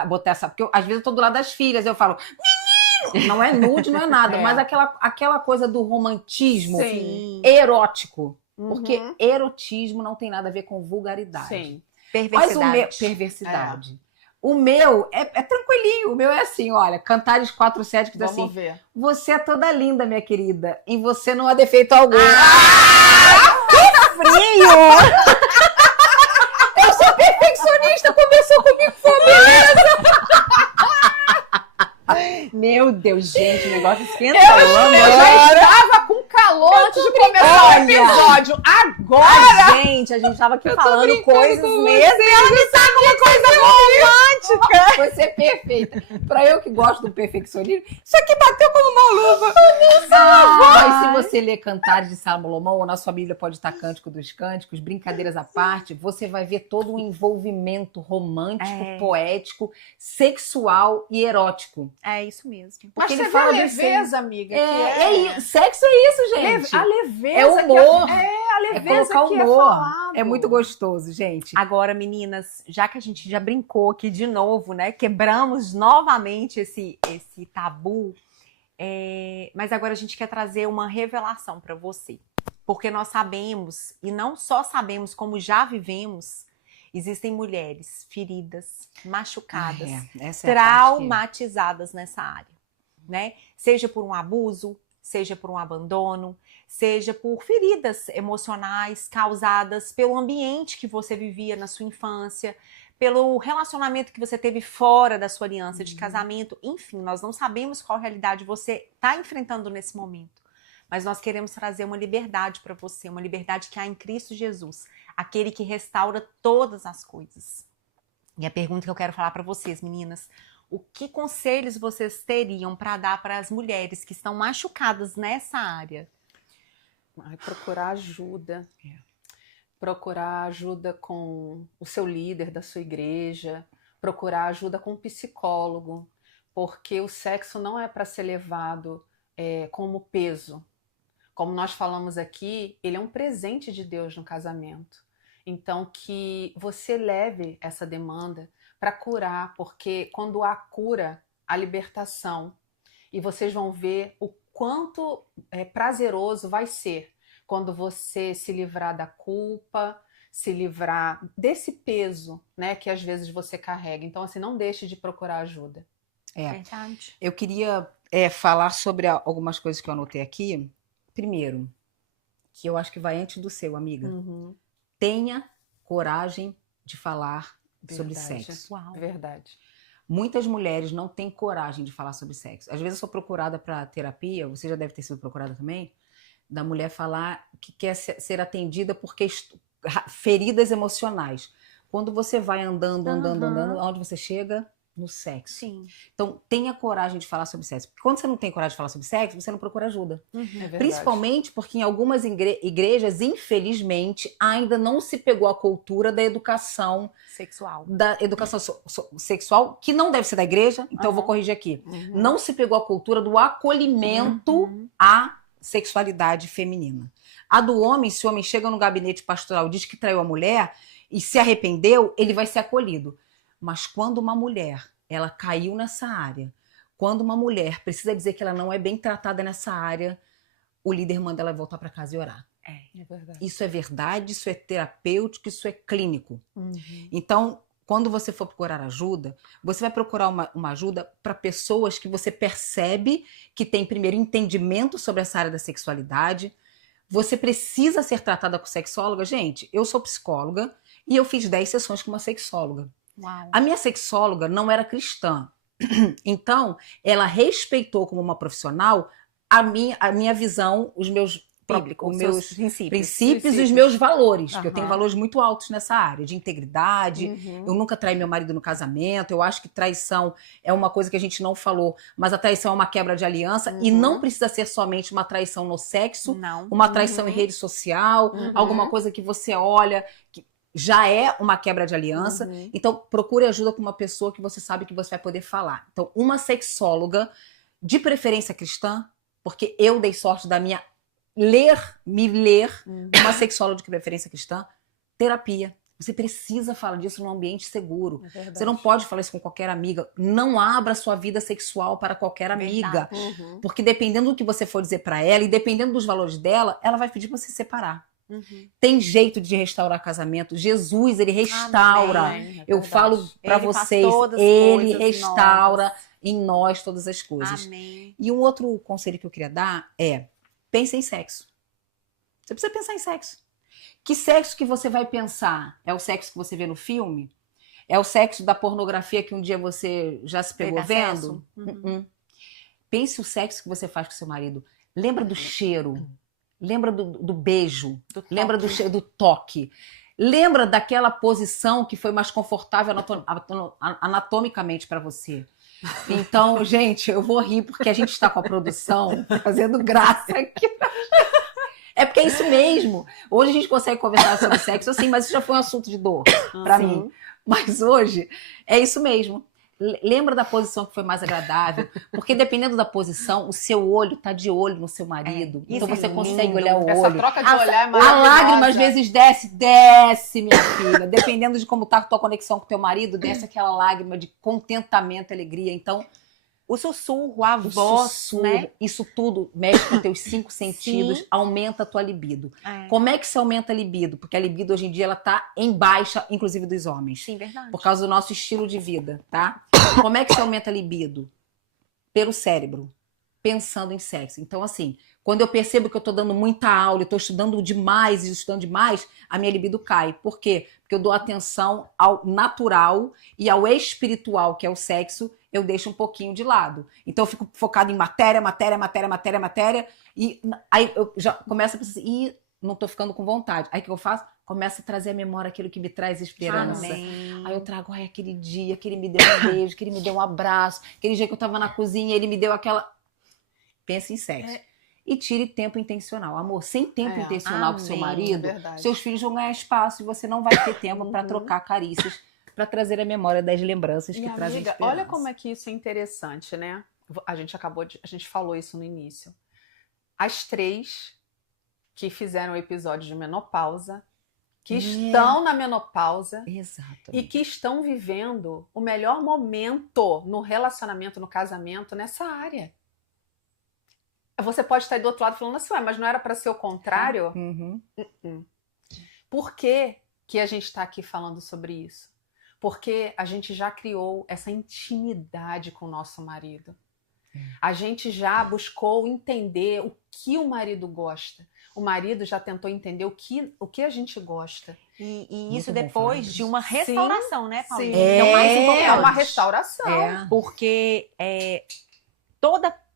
botar essa... Porque às vezes eu tô do lado das filhas, eu falo, menino! Não é nude, não é nada, É. mas aquela coisa do romantismo Sim. erótico. Porque Uhum. erotismo não tem nada a ver com vulgaridade. Sim. Mas o meu... Perversidade. Perversidade. O meu é tranquilinho. O meu é assim, olha, Cantares 4:7 que diz Vamos assim, ver. você é toda linda, minha querida. Em você não há defeito algum. Frio! Eu sou perfeccionista, começou comigo, foi Meu Deus, gente, o negócio esquentou. Eu já estava com calor antes de começar o Olha. episódio. Agora! Gente, a gente tava aqui falando coisas mesmo e ela me saca uma coisa romântica. Você é perfeita. Pra eu que gosto do perfeccionismo, isso aqui bateu como uma luva. Mas se você ler Cantares de Salomão, ou na sua Bíblia pode estar Cântico dos Cânticos, brincadeiras à parte, você vai ver todo um envolvimento romântico, É. poético, sexual e erótico. É isso mesmo. Mas Porque você ele vê a fala leveza, amiga. que Sexo é isso, gente. A leveza. É humor. A leveza colocar que humor. falado. É muito gostoso, gente. Agora, meninas, já que a gente já brincou aqui de novo, né? Quebramos novamente esse tabu. Mas agora a gente quer trazer uma revelação para você. Porque nós sabemos, e não só sabemos, como já vivemos, existem mulheres feridas, machucadas, Essa é a parte traumatizadas nessa área, né? Seja por um abuso, seja por um abandono, seja por feridas emocionais causadas pelo ambiente que você vivia na sua infância, pelo relacionamento que você teve fora da sua aliança de casamento, enfim, nós não sabemos qual realidade você está enfrentando nesse momento. Mas nós queremos trazer uma liberdade para você, uma liberdade que há em Cristo Jesus, aquele que restaura todas as coisas. E a pergunta que eu quero falar para vocês, meninas, o que conselhos vocês teriam para dar para as mulheres que estão machucadas nessa área? Procurar ajuda. Procurar ajuda com o seu líder da sua igreja. Procurar ajuda com um psicólogo. Porque o sexo não é para ser levado como peso. Como nós falamos aqui, ele é um presente de Deus no casamento. Então, que você leve essa demanda para curar, porque quando há cura, há libertação. E vocês vão ver o quanto prazeroso vai ser quando você se livrar da culpa, se livrar desse peso, né, que às vezes você carrega. Então, assim, não deixe de procurar ajuda. Verdade. Eu queria falar sobre algumas coisas que eu anotei aqui. Primeiro, que eu acho que vai antes do seu, amiga. Tenha coragem de falar sobre Verdade. sexo. Uau. Verdade. Muitas mulheres não têm coragem de falar sobre sexo. Às vezes eu sou procurada para terapia, você já deve ter sido procurada também, da mulher falar que quer ser atendida por feridas emocionais. Quando você vai andando, onde você chega? No sexo. Sim. Então, tenha coragem de falar sobre sexo. Porque quando você não tem coragem de falar sobre sexo, você não procura ajuda. É verdade. Principalmente porque em algumas igrejas, infelizmente, ainda não se pegou a cultura da educação sexual, que não deve ser da igreja, então eu vou corrigir aqui. Não se pegou a cultura do acolhimento à sexualidade feminina. A do homem, se o homem chega no gabinete pastoral e diz que traiu a mulher e se arrependeu, ele vai ser acolhido. Mas quando uma mulher, ela caiu nessa área, quando uma mulher precisa dizer que ela não é bem tratada nessa área, o líder manda ela voltar para casa e orar. É verdade. Isso é verdade, isso é terapêutico, isso é clínico. Então, quando você for procurar ajuda, você vai procurar uma ajuda para pessoas que você percebe que tem primeiro entendimento sobre essa área da sexualidade. Você precisa ser tratada com sexóloga. Gente, eu sou psicóloga e eu fiz 10 sessões com uma sexóloga. Uau. A minha sexóloga não era cristã. Então, ela respeitou como uma profissional a minha visão, os meus princípios e os meus valores, porque eu tenho valores muito altos nessa área, de integridade. Eu nunca traí meu marido no casamento. Eu acho que traição é uma coisa que a gente não falou, mas a traição é uma quebra de aliança e não precisa ser somente uma traição no sexo, Não. uma traição em rede social, alguma coisa que você olha... já é uma quebra de aliança. Uhum. Então, procure ajuda com uma pessoa que você sabe que você vai poder falar. Então, uma sexóloga, de preferência cristã, porque eu dei sorte da minha me ler, uma sexóloga de preferência cristã, terapia. Você precisa falar disso num ambiente seguro. Você não pode falar isso com qualquer amiga. Não abra sua vida sexual para qualquer amiga. Porque dependendo do que você for dizer para ela e dependendo dos valores dela, ela vai pedir para você se separar. Tem jeito de restaurar casamento. Jesus, ele restaura. Amém. Eu falo para Ele faz vocês, todas as ele coisas restaura novas. em nós todas as coisas. Amém. E um outro conselho que eu queria dar é: pense em sexo. Você precisa pensar em sexo. Que sexo que você vai pensar? É o sexo que você vê no filme? É o sexo da pornografia que um dia você já se pegou Teve acesso? vendo? Pense o sexo que você faz com seu marido. Lembra do cheiro. Lembra do beijo. Lembra do cheiro, do toque. Lembra daquela posição que foi mais confortável anatomicamente para você. Então, gente, eu vou rir porque a gente está com a produção fazendo graça aqui. É porque é isso mesmo. Hoje a gente consegue conversar sobre sexo assim, mas isso já foi um assunto de dor para mim. Mas hoje é isso mesmo. Lembra da posição que foi mais agradável, porque dependendo da posição, o seu olho tá de olho no seu marido. Então você consegue olhar o Essa olho. troca de olhar é A maravilhosa. lágrima às vezes desce, minha filha. Dependendo de como tá a tua conexão com o teu marido, desce aquela lágrima de contentamento, alegria. Então, O sussurro, a o voz, sussurro, né? isso tudo mexe com teus 5 sentidos, Sim. aumenta a tua libido. É. Como é que se aumenta a libido? Porque a libido hoje em dia ela tá em baixa, inclusive dos homens. Sim, verdade. Por causa do nosso estilo de vida, tá? Como é que se aumenta a libido? Pelo cérebro, pensando em sexo. Então, assim, quando eu percebo que eu tô dando muita aula, eu tô estudando demais e estudando demais, a minha libido cai. Por quê? Porque eu dou atenção ao natural e ao espiritual, que é o sexo, eu deixo um pouquinho de lado. Então eu fico focada em matéria, e aí eu já começo a pensar assim, não tô ficando com vontade. Aí o que eu faço? Começo a trazer à memória aquilo que me traz esperança. Amém. Aí eu trago, ai, aquele dia que ele me deu um beijo, que ele me deu um abraço, aquele dia que eu tava na cozinha, ele me deu aquela... Pensa em sexo. E tire tempo intencional. Amor, sem tempo intencional com seu Amém. marido, Verdade. seus filhos vão ganhar espaço e você não vai ter tempo para trocar carícias, para trazer a memória das lembranças que E trazem amiga, esperança. olha como é que isso é interessante, né? A gente falou isso no início. As 3 que fizeram o episódio de menopausa, que estão na menopausa Exato. e que estão vivendo o melhor momento no relacionamento, no casamento, nessa área. Você pode estar aí do outro lado falando assim, ué, mas não era para ser o contrário? Por que que a gente está aqui falando sobre isso? Porque a gente já criou essa intimidade com o nosso marido. A gente já buscou entender o que o marido gosta. O marido já tentou entender o que a gente gosta. E Muito isso bom falar depois disso. de uma restauração, né, Paulinha? Sim. Que é o mais importante. É uma restauração. Porque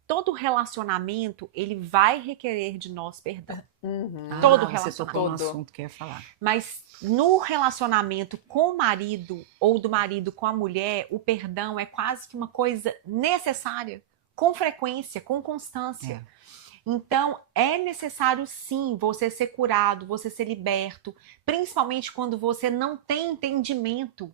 todo relacionamento, ele vai requerer de nós perdão. Todo Você tocou no relacionamento. assunto que eu ia falar. Mas no relacionamento com o marido ou do marido com a mulher, o perdão é quase que uma coisa necessária, com frequência, com constância. Então, é necessário sim você ser curado, você ser liberto, principalmente quando você não tem entendimento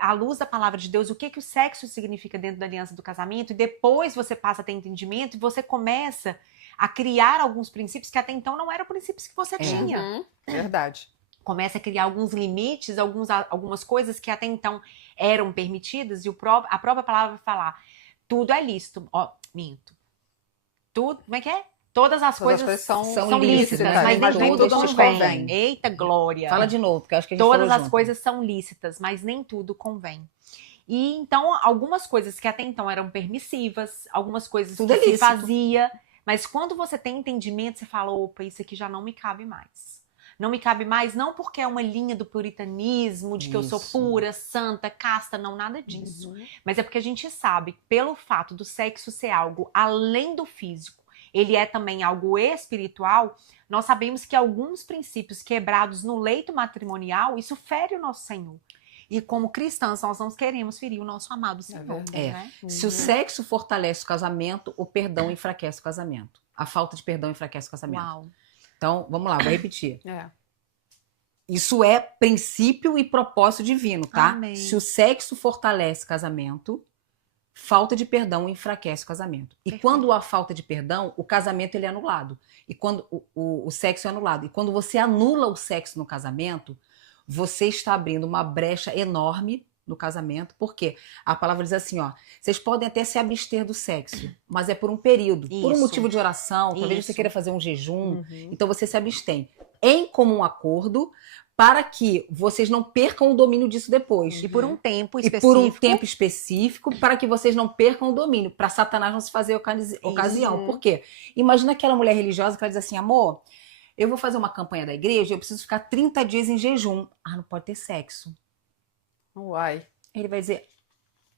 à luz da palavra de Deus, o que o sexo significa dentro da aliança do casamento, e depois você passa a ter entendimento e você começa a criar alguns princípios que até então não eram princípios que você tinha. Verdade. Começa a criar alguns limites, algumas coisas que até então eram permitidas, e a própria palavra vai falar, tudo é lícito. Ó, minto. Tudo, como é que é? Todas as coisas são lícitas, mas nem tudo convém. Eita, glória. Fala de novo, porque eu acho que a gente Todas falou as junto. coisas são lícitas, mas nem tudo convém. E então, algumas coisas que até então eram permissivas, algumas coisas Tudo que é se lícito. fazia, mas quando você tem entendimento, você fala, opa, isso aqui já não me cabe mais. Não me cabe mais, não porque é uma linha do puritanismo, de que eu sou Isso. pura, santa, casta, não, nada disso. Mas é porque a gente sabe, pelo fato do sexo ser algo além do físico, ele é também algo espiritual, nós sabemos que alguns princípios quebrados no leito matrimonial, isso fere o nosso Senhor. E como cristãs, nós não queremos ferir o nosso amado Senhor. Né? Se o sexo fortalece o casamento, o perdão enfraquece o casamento. A falta de perdão enfraquece o casamento. Uau. Então, vamos lá, vou repetir. Isso é princípio e propósito divino, tá? Amém. Se o sexo fortalece casamento, falta de perdão enfraquece o casamento. E Perfeito. quando há falta de perdão, o casamento ele é anulado. E quando o sexo é anulado. E quando você anula o sexo no casamento, você está abrindo uma brecha enorme no casamento. Por quê? A palavra diz assim, ó, vocês podem até se abster do sexo, mas é por um período, por um Isso. motivo de oração, talvez você Isso. queira fazer um jejum, Uhum. então você se abstém em comum acordo para que vocês não percam o domínio disso depois. E por um tempo E específico. por um tempo específico, para que vocês não percam o domínio, para Satanás não se fazer ocasião. Uhum. Por quê? Imagina aquela mulher religiosa que ela diz assim, amor, eu vou fazer uma campanha da igreja, eu preciso ficar 30 dias em jejum. Ah, não pode ter sexo. Uai. Ele vai dizer,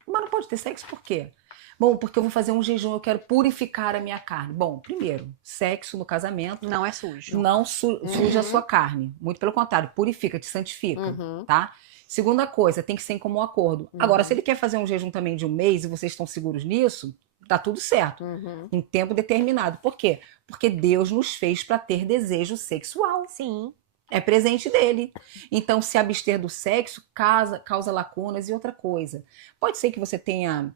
mas não pode ter sexo por quê? Bom, porque eu vou fazer um jejum, eu quero purificar a minha carne. Bom, primeiro, sexo no casamento Não é sujo. não suja a sua carne. Muito pelo contrário, purifica, te santifica, Uhum. tá? Segunda coisa, tem que ser em comum acordo. Agora, se ele quer fazer um jejum também de um mês e vocês estão seguros nisso, tá tudo certo. Uhum. Em tempo determinado. Por quê? Porque Deus nos fez para ter desejo sexual. Sim. É presente dele. Então, se abster do sexo causa lacunas e outra coisa. Pode ser que você tenha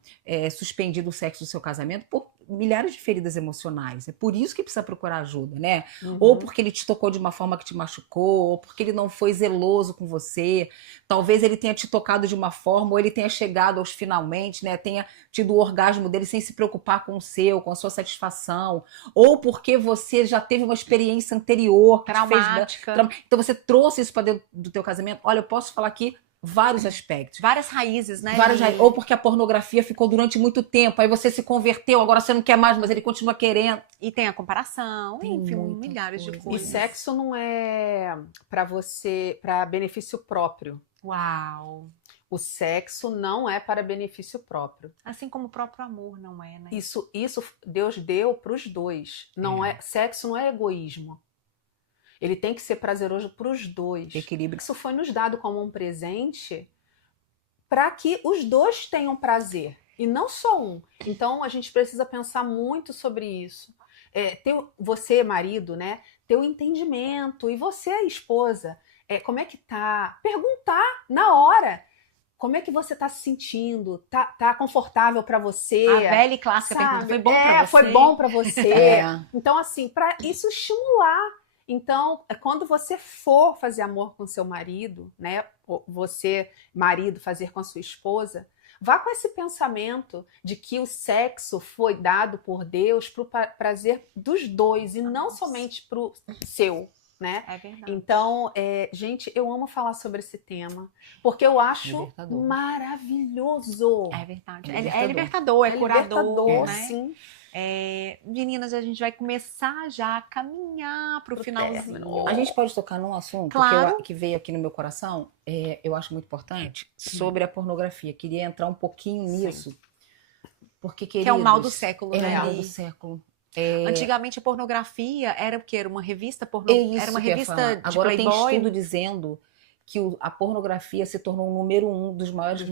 suspendido o sexo do seu casamento por milhares de feridas emocionais. É por isso que precisa procurar ajuda, né? Uhum. Ou porque ele te tocou de uma forma que te machucou, ou porque ele não foi zeloso com você. Talvez ele tenha te tocado de uma forma, ou ele tenha chegado aos finalmente, né? Tenha tido o orgasmo dele sem se preocupar com o seu, com a sua satisfação. Ou porque você já teve uma experiência anterior que te fez Traumática. então você trouxe isso para dentro do teu casamento. Olha, eu posso falar aqui vários aspectos. Várias raízes, né? Ou porque a pornografia ficou durante muito tempo, aí você se converteu, agora você não quer mais, mas ele continua querendo. E tem a comparação, Tem enfim, muita milhares de coisa. E coisas. sexo não é para você, para benefício próprio. Uau. O sexo não é para benefício próprio. Assim como o próprio amor não é, né? Isso Deus deu para os dois. Não é, sexo não é egoísmo. Ele tem que ser prazeroso para os dois. Equilíbrio. Isso foi nos dado como um presente para que os dois tenham prazer e não só um. Então a gente precisa pensar muito sobre isso. Você, marido, né, ter o entendimento, e você, esposa, como é que tá? Perguntar na hora. Como é que você tá se sentindo? Tá confortável para você? A velha e clássica pergunta, foi bom pra você? Foi bom para você. É. Então, assim, para isso estimular. Então, quando você for fazer amor com seu marido, né? Você, marido, fazer com a sua esposa, vá com esse pensamento de que o sexo foi dado por Deus para o prazer dos dois e não somente para o seu, né? É verdade. Então, gente, eu amo falar sobre esse tema, porque eu acho Libertador. maravilhoso. É verdade. É É libertador, é curador, libertador, né? sim. Meninas, a gente vai começar já a caminhar pro finalzinho. término. A gente pode tocar num assunto Claro. que veio aqui no meu coração, eu acho muito importante, sobre a pornografia. Queria entrar um pouquinho nisso, porque, Que é o mal do queridos, século, é né? o mal do século. Antigamente a pornografia era o quê? Era uma revista É isso Era uma que eu ia revista falar. de Agora tem Playboy. estudo dizendo que a pornografia se tornou o número 1 dos maiores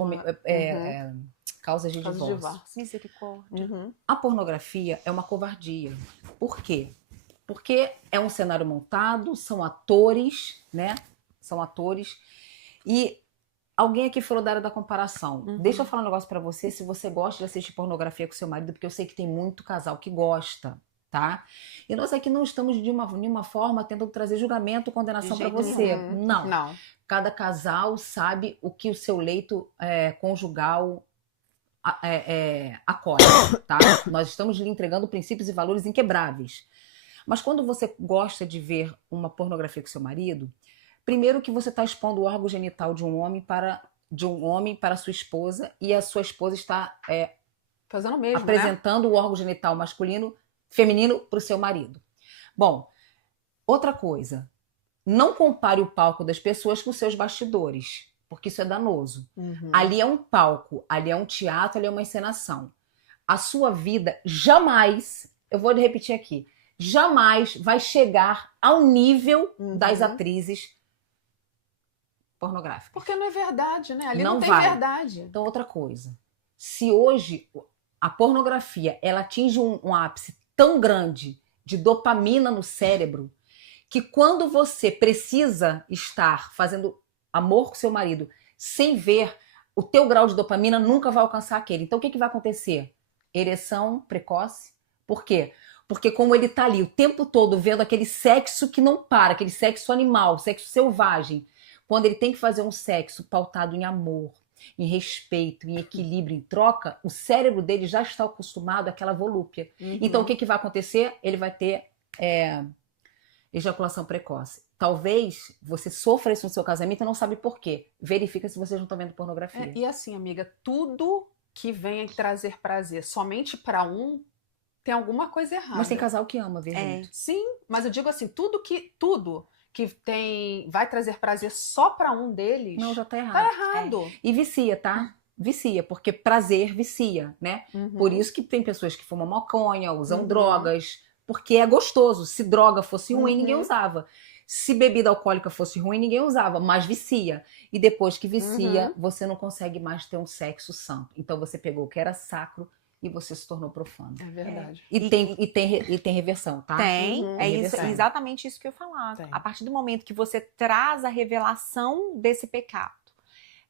causas de divórcio. Misericórdia. Uhum. A pornografia é uma covardia. Por quê? Porque é um cenário montado, são atores, né? São atores. E alguém aqui falou da área da comparação. Uhum. Deixa eu falar um negócio pra você, se você gosta de assistir pornografia com seu marido, porque eu sei que tem muito casal que gosta, tá? E nós aqui não estamos de nenhuma forma tentando trazer julgamento, condenação De pra jeito você. nenhum. Não. Não. Cada casal sabe o que o seu leito conjugal acolhe, tá? Nós estamos lhe entregando princípios e valores inquebráveis. Mas quando você gosta de ver uma pornografia com seu marido, primeiro que você está expondo o órgão genital de um homem para sua esposa, e a sua esposa está Fazendo o mesmo, né? apresentando o órgão genital feminino para o seu marido. Bom, outra coisa, não compare o palco das pessoas com seus bastidores, porque isso é danoso. Uhum. Ali é um palco, ali é um teatro, ali é uma encenação. A sua vida jamais, eu vou repetir aqui, jamais vai chegar ao nível das atrizes pornográficas. Porque não é verdade, né? Ali Não não tem vai. verdade. Então, outra coisa, se hoje a pornografia ela atinge um ápice tão grande de dopamina no cérebro, que quando você precisa estar fazendo amor com seu marido sem ver, o teu grau de dopamina nunca vai alcançar aquele. Então o que vai acontecer? Ereção precoce. Por quê? Porque como ele tá ali o tempo todo vendo aquele sexo que não para, aquele sexo animal, sexo selvagem, quando ele tem que fazer um sexo pautado em amor, em respeito, em equilíbrio, em troca, o cérebro dele já está acostumado àquela volúpia. Então o que vai acontecer? Ele vai ter ejaculação precoce. Talvez você sofra isso no seu casamento e não sabe por quê. Verifica se vocês não estão vendo pornografia. E assim, amiga, tudo que vem trazer prazer somente para um, tem alguma coisa errada. Mas tem casal que ama ver junto. Sim, mas eu digo assim, tudo que vai trazer prazer só para um deles, Não, já tá errado. tá errado. E vicia, tá? Vicia, porque prazer vicia, né? Por isso que tem pessoas que fumam maconha, usam drogas, porque é gostoso. Se droga fosse ruim, ninguém usava. Se bebida alcoólica fosse ruim, ninguém usava, mas vicia. E depois que vicia, você não consegue mais ter um sexo santo. Então você pegou o que era sacro e você se tornou profano. É verdade. E tem reversão, tá? Tem, é isso, reversão. exatamente isso que eu ia falar. Tem. A partir do momento que você traz a revelação desse pecado,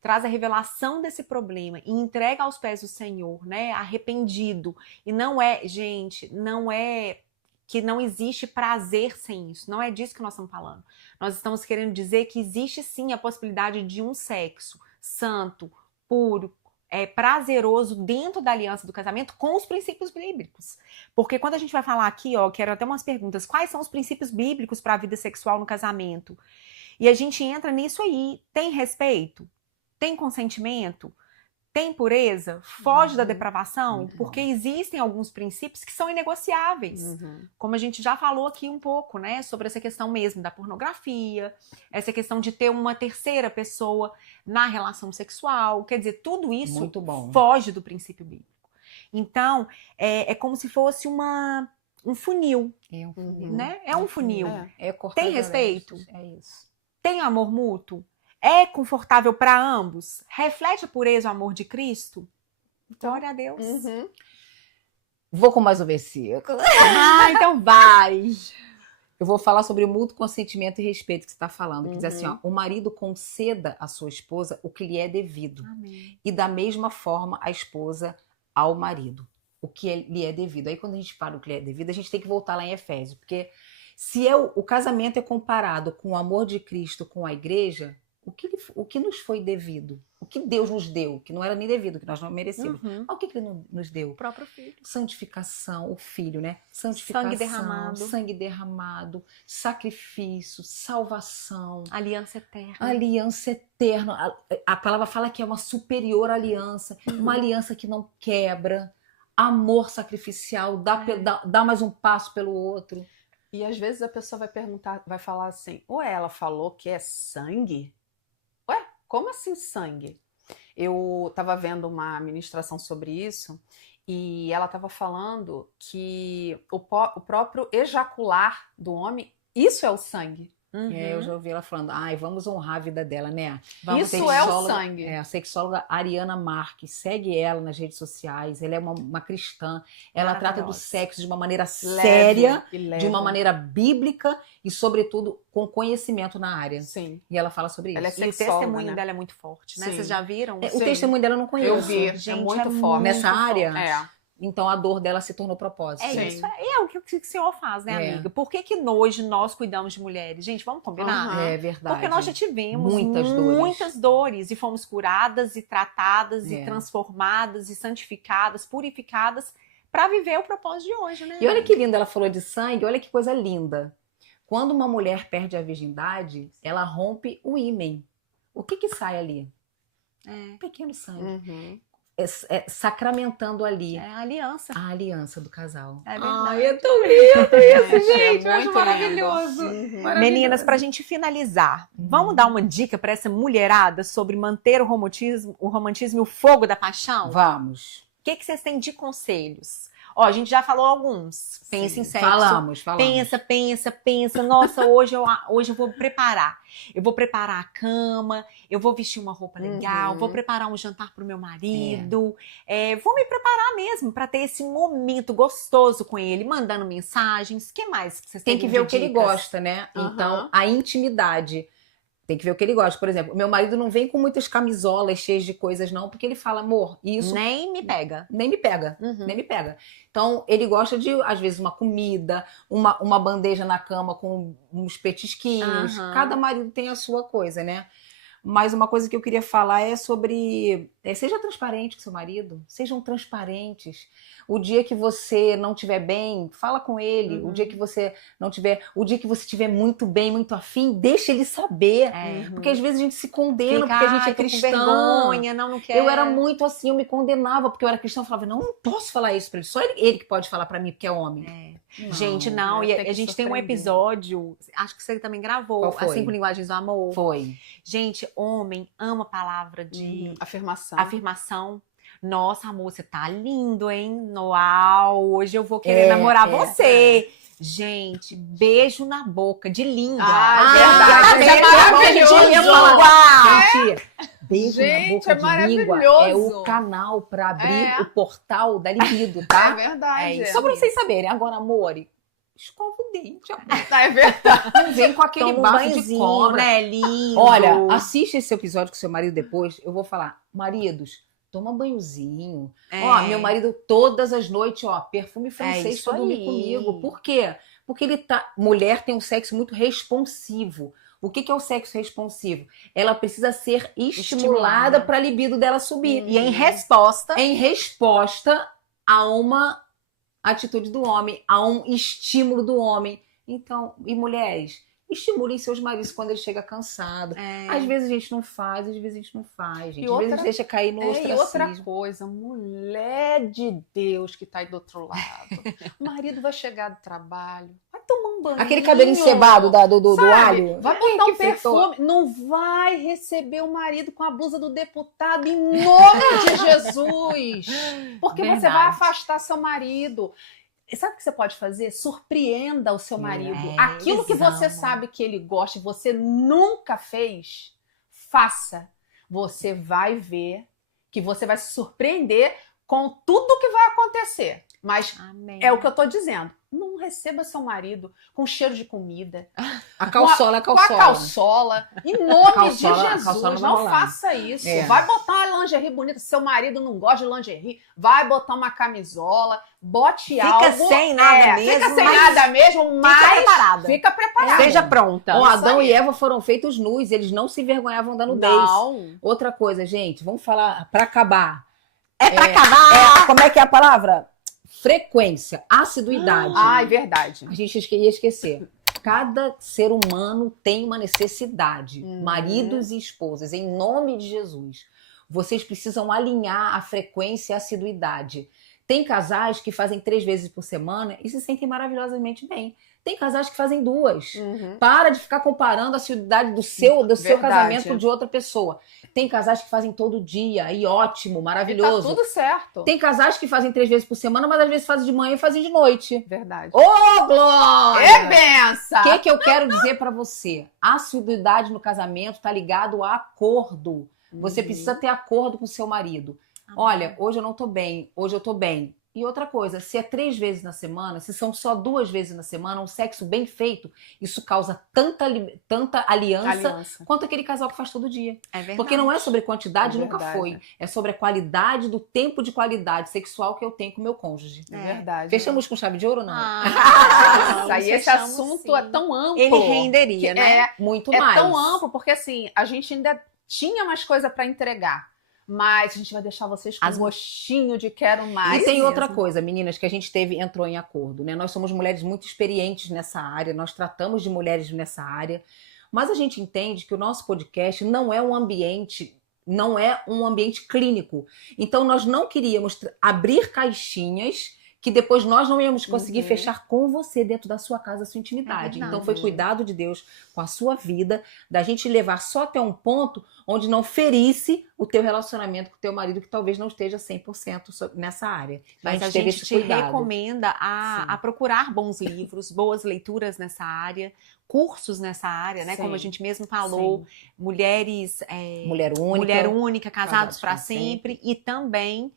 traz a revelação desse problema e entrega aos pés do Senhor, né, arrependido. E não é, gente, não é que não existe prazer sem isso. Não é disso que nós estamos falando. Nós estamos querendo dizer que existe sim a possibilidade de um sexo santo, puro, prazeroso dentro da aliança do casamento com os princípios bíblicos. Porque quando a gente vai falar aqui, quero até umas perguntas, quais são os princípios bíblicos para a vida sexual no casamento? E a gente entra nisso aí. Tem respeito? Tem consentimento? Tem pureza? Foge da depravação? Muito Porque bom. existem alguns princípios que são inegociáveis. Como a gente já falou aqui um pouco, né? Sobre essa questão mesmo da pornografia, essa questão de ter uma terceira pessoa na relação sexual. Quer dizer, tudo isso Muito bom. foge do princípio bíblico. Então, é como se fosse um funil, É um funil. né? É um funil. É cortar Tem as respeito? arestas. É isso. Tem amor mútuo? É confortável para ambos? Reflete a pureza o amor de Cristo? Glória a Deus. Vou com mais um versículo. Então vai. Eu vou falar sobre o mútuo consentimento e respeito que você está falando. Que diz assim, o marido conceda à sua esposa o que lhe é devido. Amém. E da mesma forma a esposa ao marido. O que lhe é devido. Aí quando a gente fala o que lhe é devido, a gente tem que voltar lá em Efésios. Porque se o casamento é comparado com o amor de Cristo com a igreja, o que nos foi devido? O que Deus nos deu? Que não era nem devido, que nós não merecíamos. Mas o que ele nos deu? O próprio filho. Santificação, o filho, né? Santificação, sangue derramado, sacrifício, salvação, Aliança eterna. aliança eterna. A palavra fala que é uma superior aliança, uma aliança que não quebra, amor sacrificial, dá mais um passo pelo outro. E às vezes a pessoa vai perguntar, vai falar assim, ué, ela falou que é sangue? Ué, como assim sangue? Eu estava vendo uma ministração sobre isso e ela estava falando que o próprio ejacular do homem, isso é o sangue. Eu já ouvi ela falando, vamos honrar a vida dela, né? Isso é o sangue. A sexóloga Ariana Marques, segue ela nas redes sociais, ela é uma cristã, ela trata do sexo de uma maneira séria, de uma maneira bíblica e, sobretudo, com conhecimento na área. Sim. E ela fala sobre isso. Ela é E o sexóloga, testemunho né? dela é muito forte, né? Sim. Vocês já viram? O testemunho dela eu não conheço. Eu vi, Gente, é muito é forte. Nessa área? É. Então a dor dela se tornou propósito. É Sim. isso. É o que o Senhor faz, né, amiga? Por que hoje nós cuidamos de mulheres? Gente, vamos combinar? É verdade. Porque nós já tivemos muitas dores e fomos curadas e tratadas É. e transformadas e santificadas, purificadas para viver o propósito de hoje, né? E olha que linda, ela falou de sangue, olha que coisa linda. Quando uma mulher perde a virgindade, ela rompe o ímen. O que sai ali? Um pequeno sangue. Sacramentando ali É a aliança. a aliança do casal. É verdade. É tão lindo isso, Gente, eu acho muito maravilhoso. Meninas, pra gente finalizar, vamos dar uma dica para essa mulherada sobre manter o romantismo e o fogo da paixão? Vamos. O que vocês têm de conselhos? Ó, a gente já falou alguns. Pensa em sexo. Falamos. Pensa. Nossa, hoje eu vou preparar. Eu vou preparar a cama, eu vou vestir uma roupa legal, vou preparar um jantar pro meu marido. Vou me preparar mesmo para ter esse momento gostoso com ele, mandando mensagens. O que mais que vocês Tem que ver o que ele dicas? gosta, né? Então, a intimidade. Tem que ver o que ele gosta. Por exemplo, meu marido não vem com muitas camisolas cheias de coisas, não, porque ele fala, amor, isso Nem me pega. nem me pega. Nem me pega. Então, ele gosta de, às vezes, uma comida, uma bandeja na cama com uns petisquinhos. Cada marido tem a sua coisa, né? Mas uma coisa que eu queria falar é sobre... seja transparente com seu marido. Sejam transparentes. O dia que você não estiver bem, fala com ele. O dia que você não tiver... O dia que você estiver muito bem, muito afim, deixa ele saber. Porque às vezes a gente se condena porque a gente é cristã. Com vergonha, não quero. Eu era muito assim, eu me condenava porque eu era cristã. Eu falava, não posso falar isso pra ele. Só ele que pode falar pra mim, porque é homem. Gente, não. E a gente tem um episódio, acho que você também gravou, Qual foi? As 5 Linguagens do Amor. Foi. Gente, homem ama a palavra de Afirmação. Nossa, amor, você tá lindo, hein? Uau, hoje eu vou querer namorar você. Gente, beijo na boca, de língua. Verdade. Já Gente, beijo na boca de língua é o canal pra abrir o portal da libido, tá? É verdade. Só pra vocês saberem. Agora, amor, escova o dente, amor. É verdade. Não vem com aquele Toma um bafo de banhozinho, cobra. né? Lindo. Olha, assiste esse episódio com seu marido depois. Eu vou falar, maridos, toma banhozinho. Ó, meu marido todas as noites, ó, perfume francês isso pra dormir aí. comigo. Por quê? Porque mulher tem um sexo muito responsivo. O que é o sexo responsivo? Ela precisa ser estimulada para a libido dela subir. E em resposta a uma atitude do homem, a um estímulo do homem. Então, e mulheres, estimulem seus maridos quando ele chega cansado. Às vezes a gente não faz, às vezes a gente não faz, gente. Às vezes a gente deixa cair no ostracismo. E outra coisa, mulher de Deus que tá aí do outro lado. O marido vai chegar do trabalho, vai tomar um banho. Aquele cabelo encebado do alho. Vai botar um perfume. Não vai receber o marido com a blusa do deputado em nome de Jesus. Porque você vai afastar seu marido. Sabe o que você pode fazer? Surpreenda o seu marido. Aquilo que você sabe que ele gosta e você nunca fez, faça. Você vai ver que você vai se surpreender com tudo que vai acontecer. Mas é o que eu tô dizendo. Não receba seu marido com cheiro de comida. A calçola. Com a calçola. Em nome de Jesus, não faça isso. Vai botar uma lingerie bonita. Seu marido não gosta de lingerie. Vai botar uma camisola. Bote algo. Fica sem nada mesmo. Fica sem nada mesmo, mas fica preparada. Seja pronta. Ó, Adão e Eva foram feitos nus. Eles não se envergonhavam da nudez. Não. Outra coisa, gente. Vamos falar pra acabar. Pra acabar. Como é que é a palavra? Frequência, assiduidade. É verdade. A gente ia esquecer. Cada ser humano tem uma necessidade. Maridos e esposas, em nome de Jesus. Vocês precisam alinhar a frequência e a assiduidade. Tem casais que fazem 3 vezes por semana e se sentem maravilhosamente bem. Tem casais que fazem 2. Para de ficar comparando a assiduidade do seu casamento de outra pessoa. Tem casais que fazem todo dia e ótimo, maravilhoso. E tá tudo certo. Tem casais que fazem 3 vezes por semana, mas às vezes fazem de manhã e fazem de noite. Verdade. Ô, Glória! É benção! O que eu quero dizer pra você? A assiduidade no casamento tá ligado a acordo. Você precisa ter acordo com seu marido. Olha, hoje eu não tô bem, hoje eu tô bem. E outra coisa, se é 3 vezes na semana, se são só 2 vezes na semana, um sexo bem feito, isso causa tanta aliança quanto aquele casal que faz todo dia. É verdade. Porque não é sobre quantidade, nunca foi. É sobre a qualidade do tempo de qualidade sexual que eu tenho com o meu cônjuge. É verdade. Fechamos com chave de ouro ou não? Aí esse assunto é tão amplo. Ele renderia, né? Muito mais. É tão amplo, porque assim, a gente ainda tinha mais coisa pra entregar. Mas a gente vai deixar vocês com um gostinho de quero mais. E tem outra coisa, meninas, que a gente entrou em acordo, né? Nós somos mulheres muito experientes nessa área, nós tratamos de mulheres nessa área, mas a gente entende que o nosso podcast não é um ambiente clínico. Então nós não queríamos abrir caixinhas que depois nós não íamos conseguir fechar com você dentro da sua casa, a sua intimidade. verdade. Então foi cuidado de Deus com a sua vida, da gente levar só até um ponto onde não ferisse o teu relacionamento com o teu marido, que talvez não esteja 100% nessa área. Mas a teve gente esse te cuidado. recomenda a procurar bons livros, boas leituras nessa área, cursos nessa área, né? Sim. Como a gente mesmo falou, mulheres... Mulher única. única, casados Casados para pra sempre. E também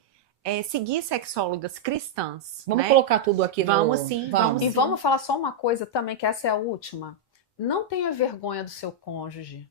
seguir sexólogas cristãs. Vamos né? colocar tudo aqui Vamos no... sim, E vamos falar só uma coisa também, que essa é a última. Não tenha vergonha do seu cônjuge.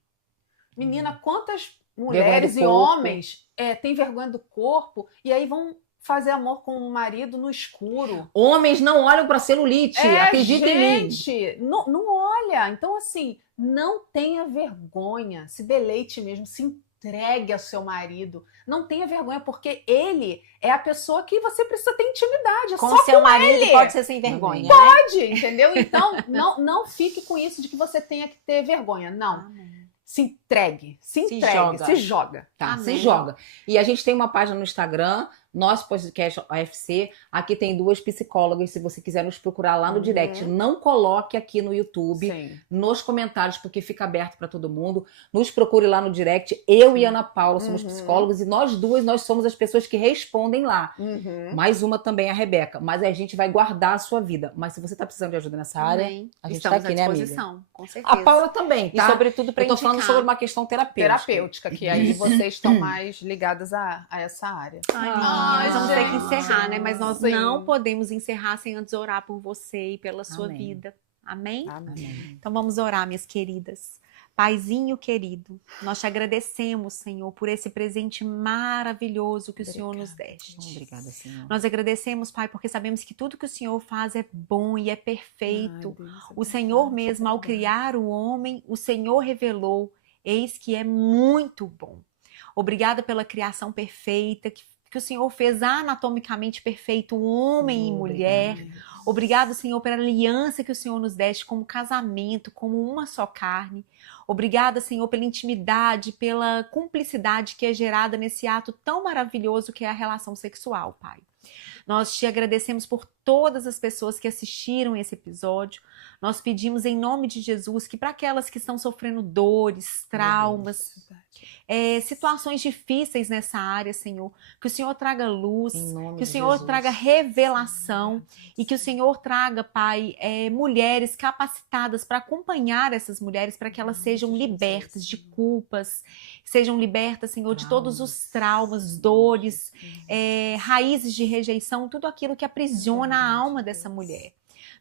Menina, quantas mulheres e corpo. homens têm vergonha do corpo e aí vão fazer amor com o marido no escuro? Homens não olham pra celulite, acredita em mim. Gente, não olha. Então, assim, não tenha vergonha. Se deleite mesmo, se entregue ao seu marido. Não tenha vergonha, porque ele é a pessoa que você precisa ter intimidade. Com só seu com marido ele. pode ser sem vergonha, né? Pode, entendeu? Então, não fique com isso de que você tenha que ter vergonha. Não. Amém. Se entregue, se entregue, joga. se joga. Tá, Amém. se joga. E a gente tem uma página no Instagram, nosso podcast AFC. Aqui tem 2 psicólogas, se você quiser nos procurar lá no direct. Não coloque aqui no YouTube, Sim. nos comentários, porque fica aberto para todo mundo. Nos procure lá no direct. Eu e Ana Paula somos psicólogos e nós duas, nós somos as pessoas que respondem lá. Mais uma também, a Rebeca. Mas a gente vai guardar a sua vida. Mas se você tá precisando de ajuda nessa área, Amém. a gente Estamos tá aqui, à né, amiga? disposição, com certeza. A Paula também, E tá? sobretudo para Eu tô falando sobre uma questão Terapêutica, que aí vocês estão mais ligadas a essa área. Ai, nós vamos ter que gente. encerrar, né? Mas nós Sim. não podemos encerrar sem antes orar por você e pela sua Amém. vida. Amém? Amém. Então vamos orar, minhas queridas. Paizinho querido, nós te agradecemos, Senhor, por esse presente maravilhoso que o Senhor nos deste. Obrigada, Senhor. Nós agradecemos, Pai, porque sabemos que tudo que o Senhor faz é bom e é perfeito. O Senhor mesmo, ao criar o homem, o Senhor revelou, eis que é muito bom. Obrigada pela criação perfeita, que o Senhor fez anatomicamente perfeito, homem e mulher. Obrigado, Senhor, pela aliança que o Senhor nos deste como casamento, como uma só carne. Obrigada, Senhor, pela intimidade, pela cumplicidade que é gerada nesse ato tão maravilhoso que é a relação sexual, Pai. Nós te agradecemos por todas as pessoas que assistiram esse episódio. Nós pedimos em nome de Jesus que para aquelas que estão sofrendo dores, traumas, situações difíceis nessa área, Senhor, que o Senhor traga luz, que o Senhor traga revelação e que o Senhor traga, Pai, mulheres capacitadas para acompanhar essas mulheres para que elas sejam libertas de culpas, sejam libertas, Senhor, de todos os traumas, dores, raízes de rejeição, tudo aquilo que aprisiona a alma dessa mulher.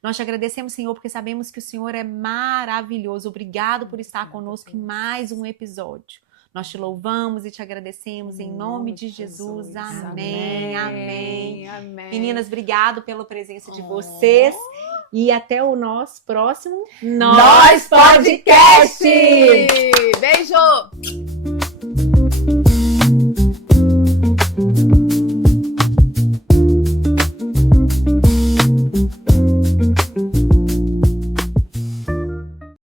Nós te agradecemos, Senhor, porque sabemos que o Senhor é maravilhoso. Obrigado por estar conosco em mais um episódio. Nós te louvamos e te agradecemos em nome de Jesus. Amém, amém. Meninas, obrigado pela presença de vocês e até o nosso próximo Nós Podcast!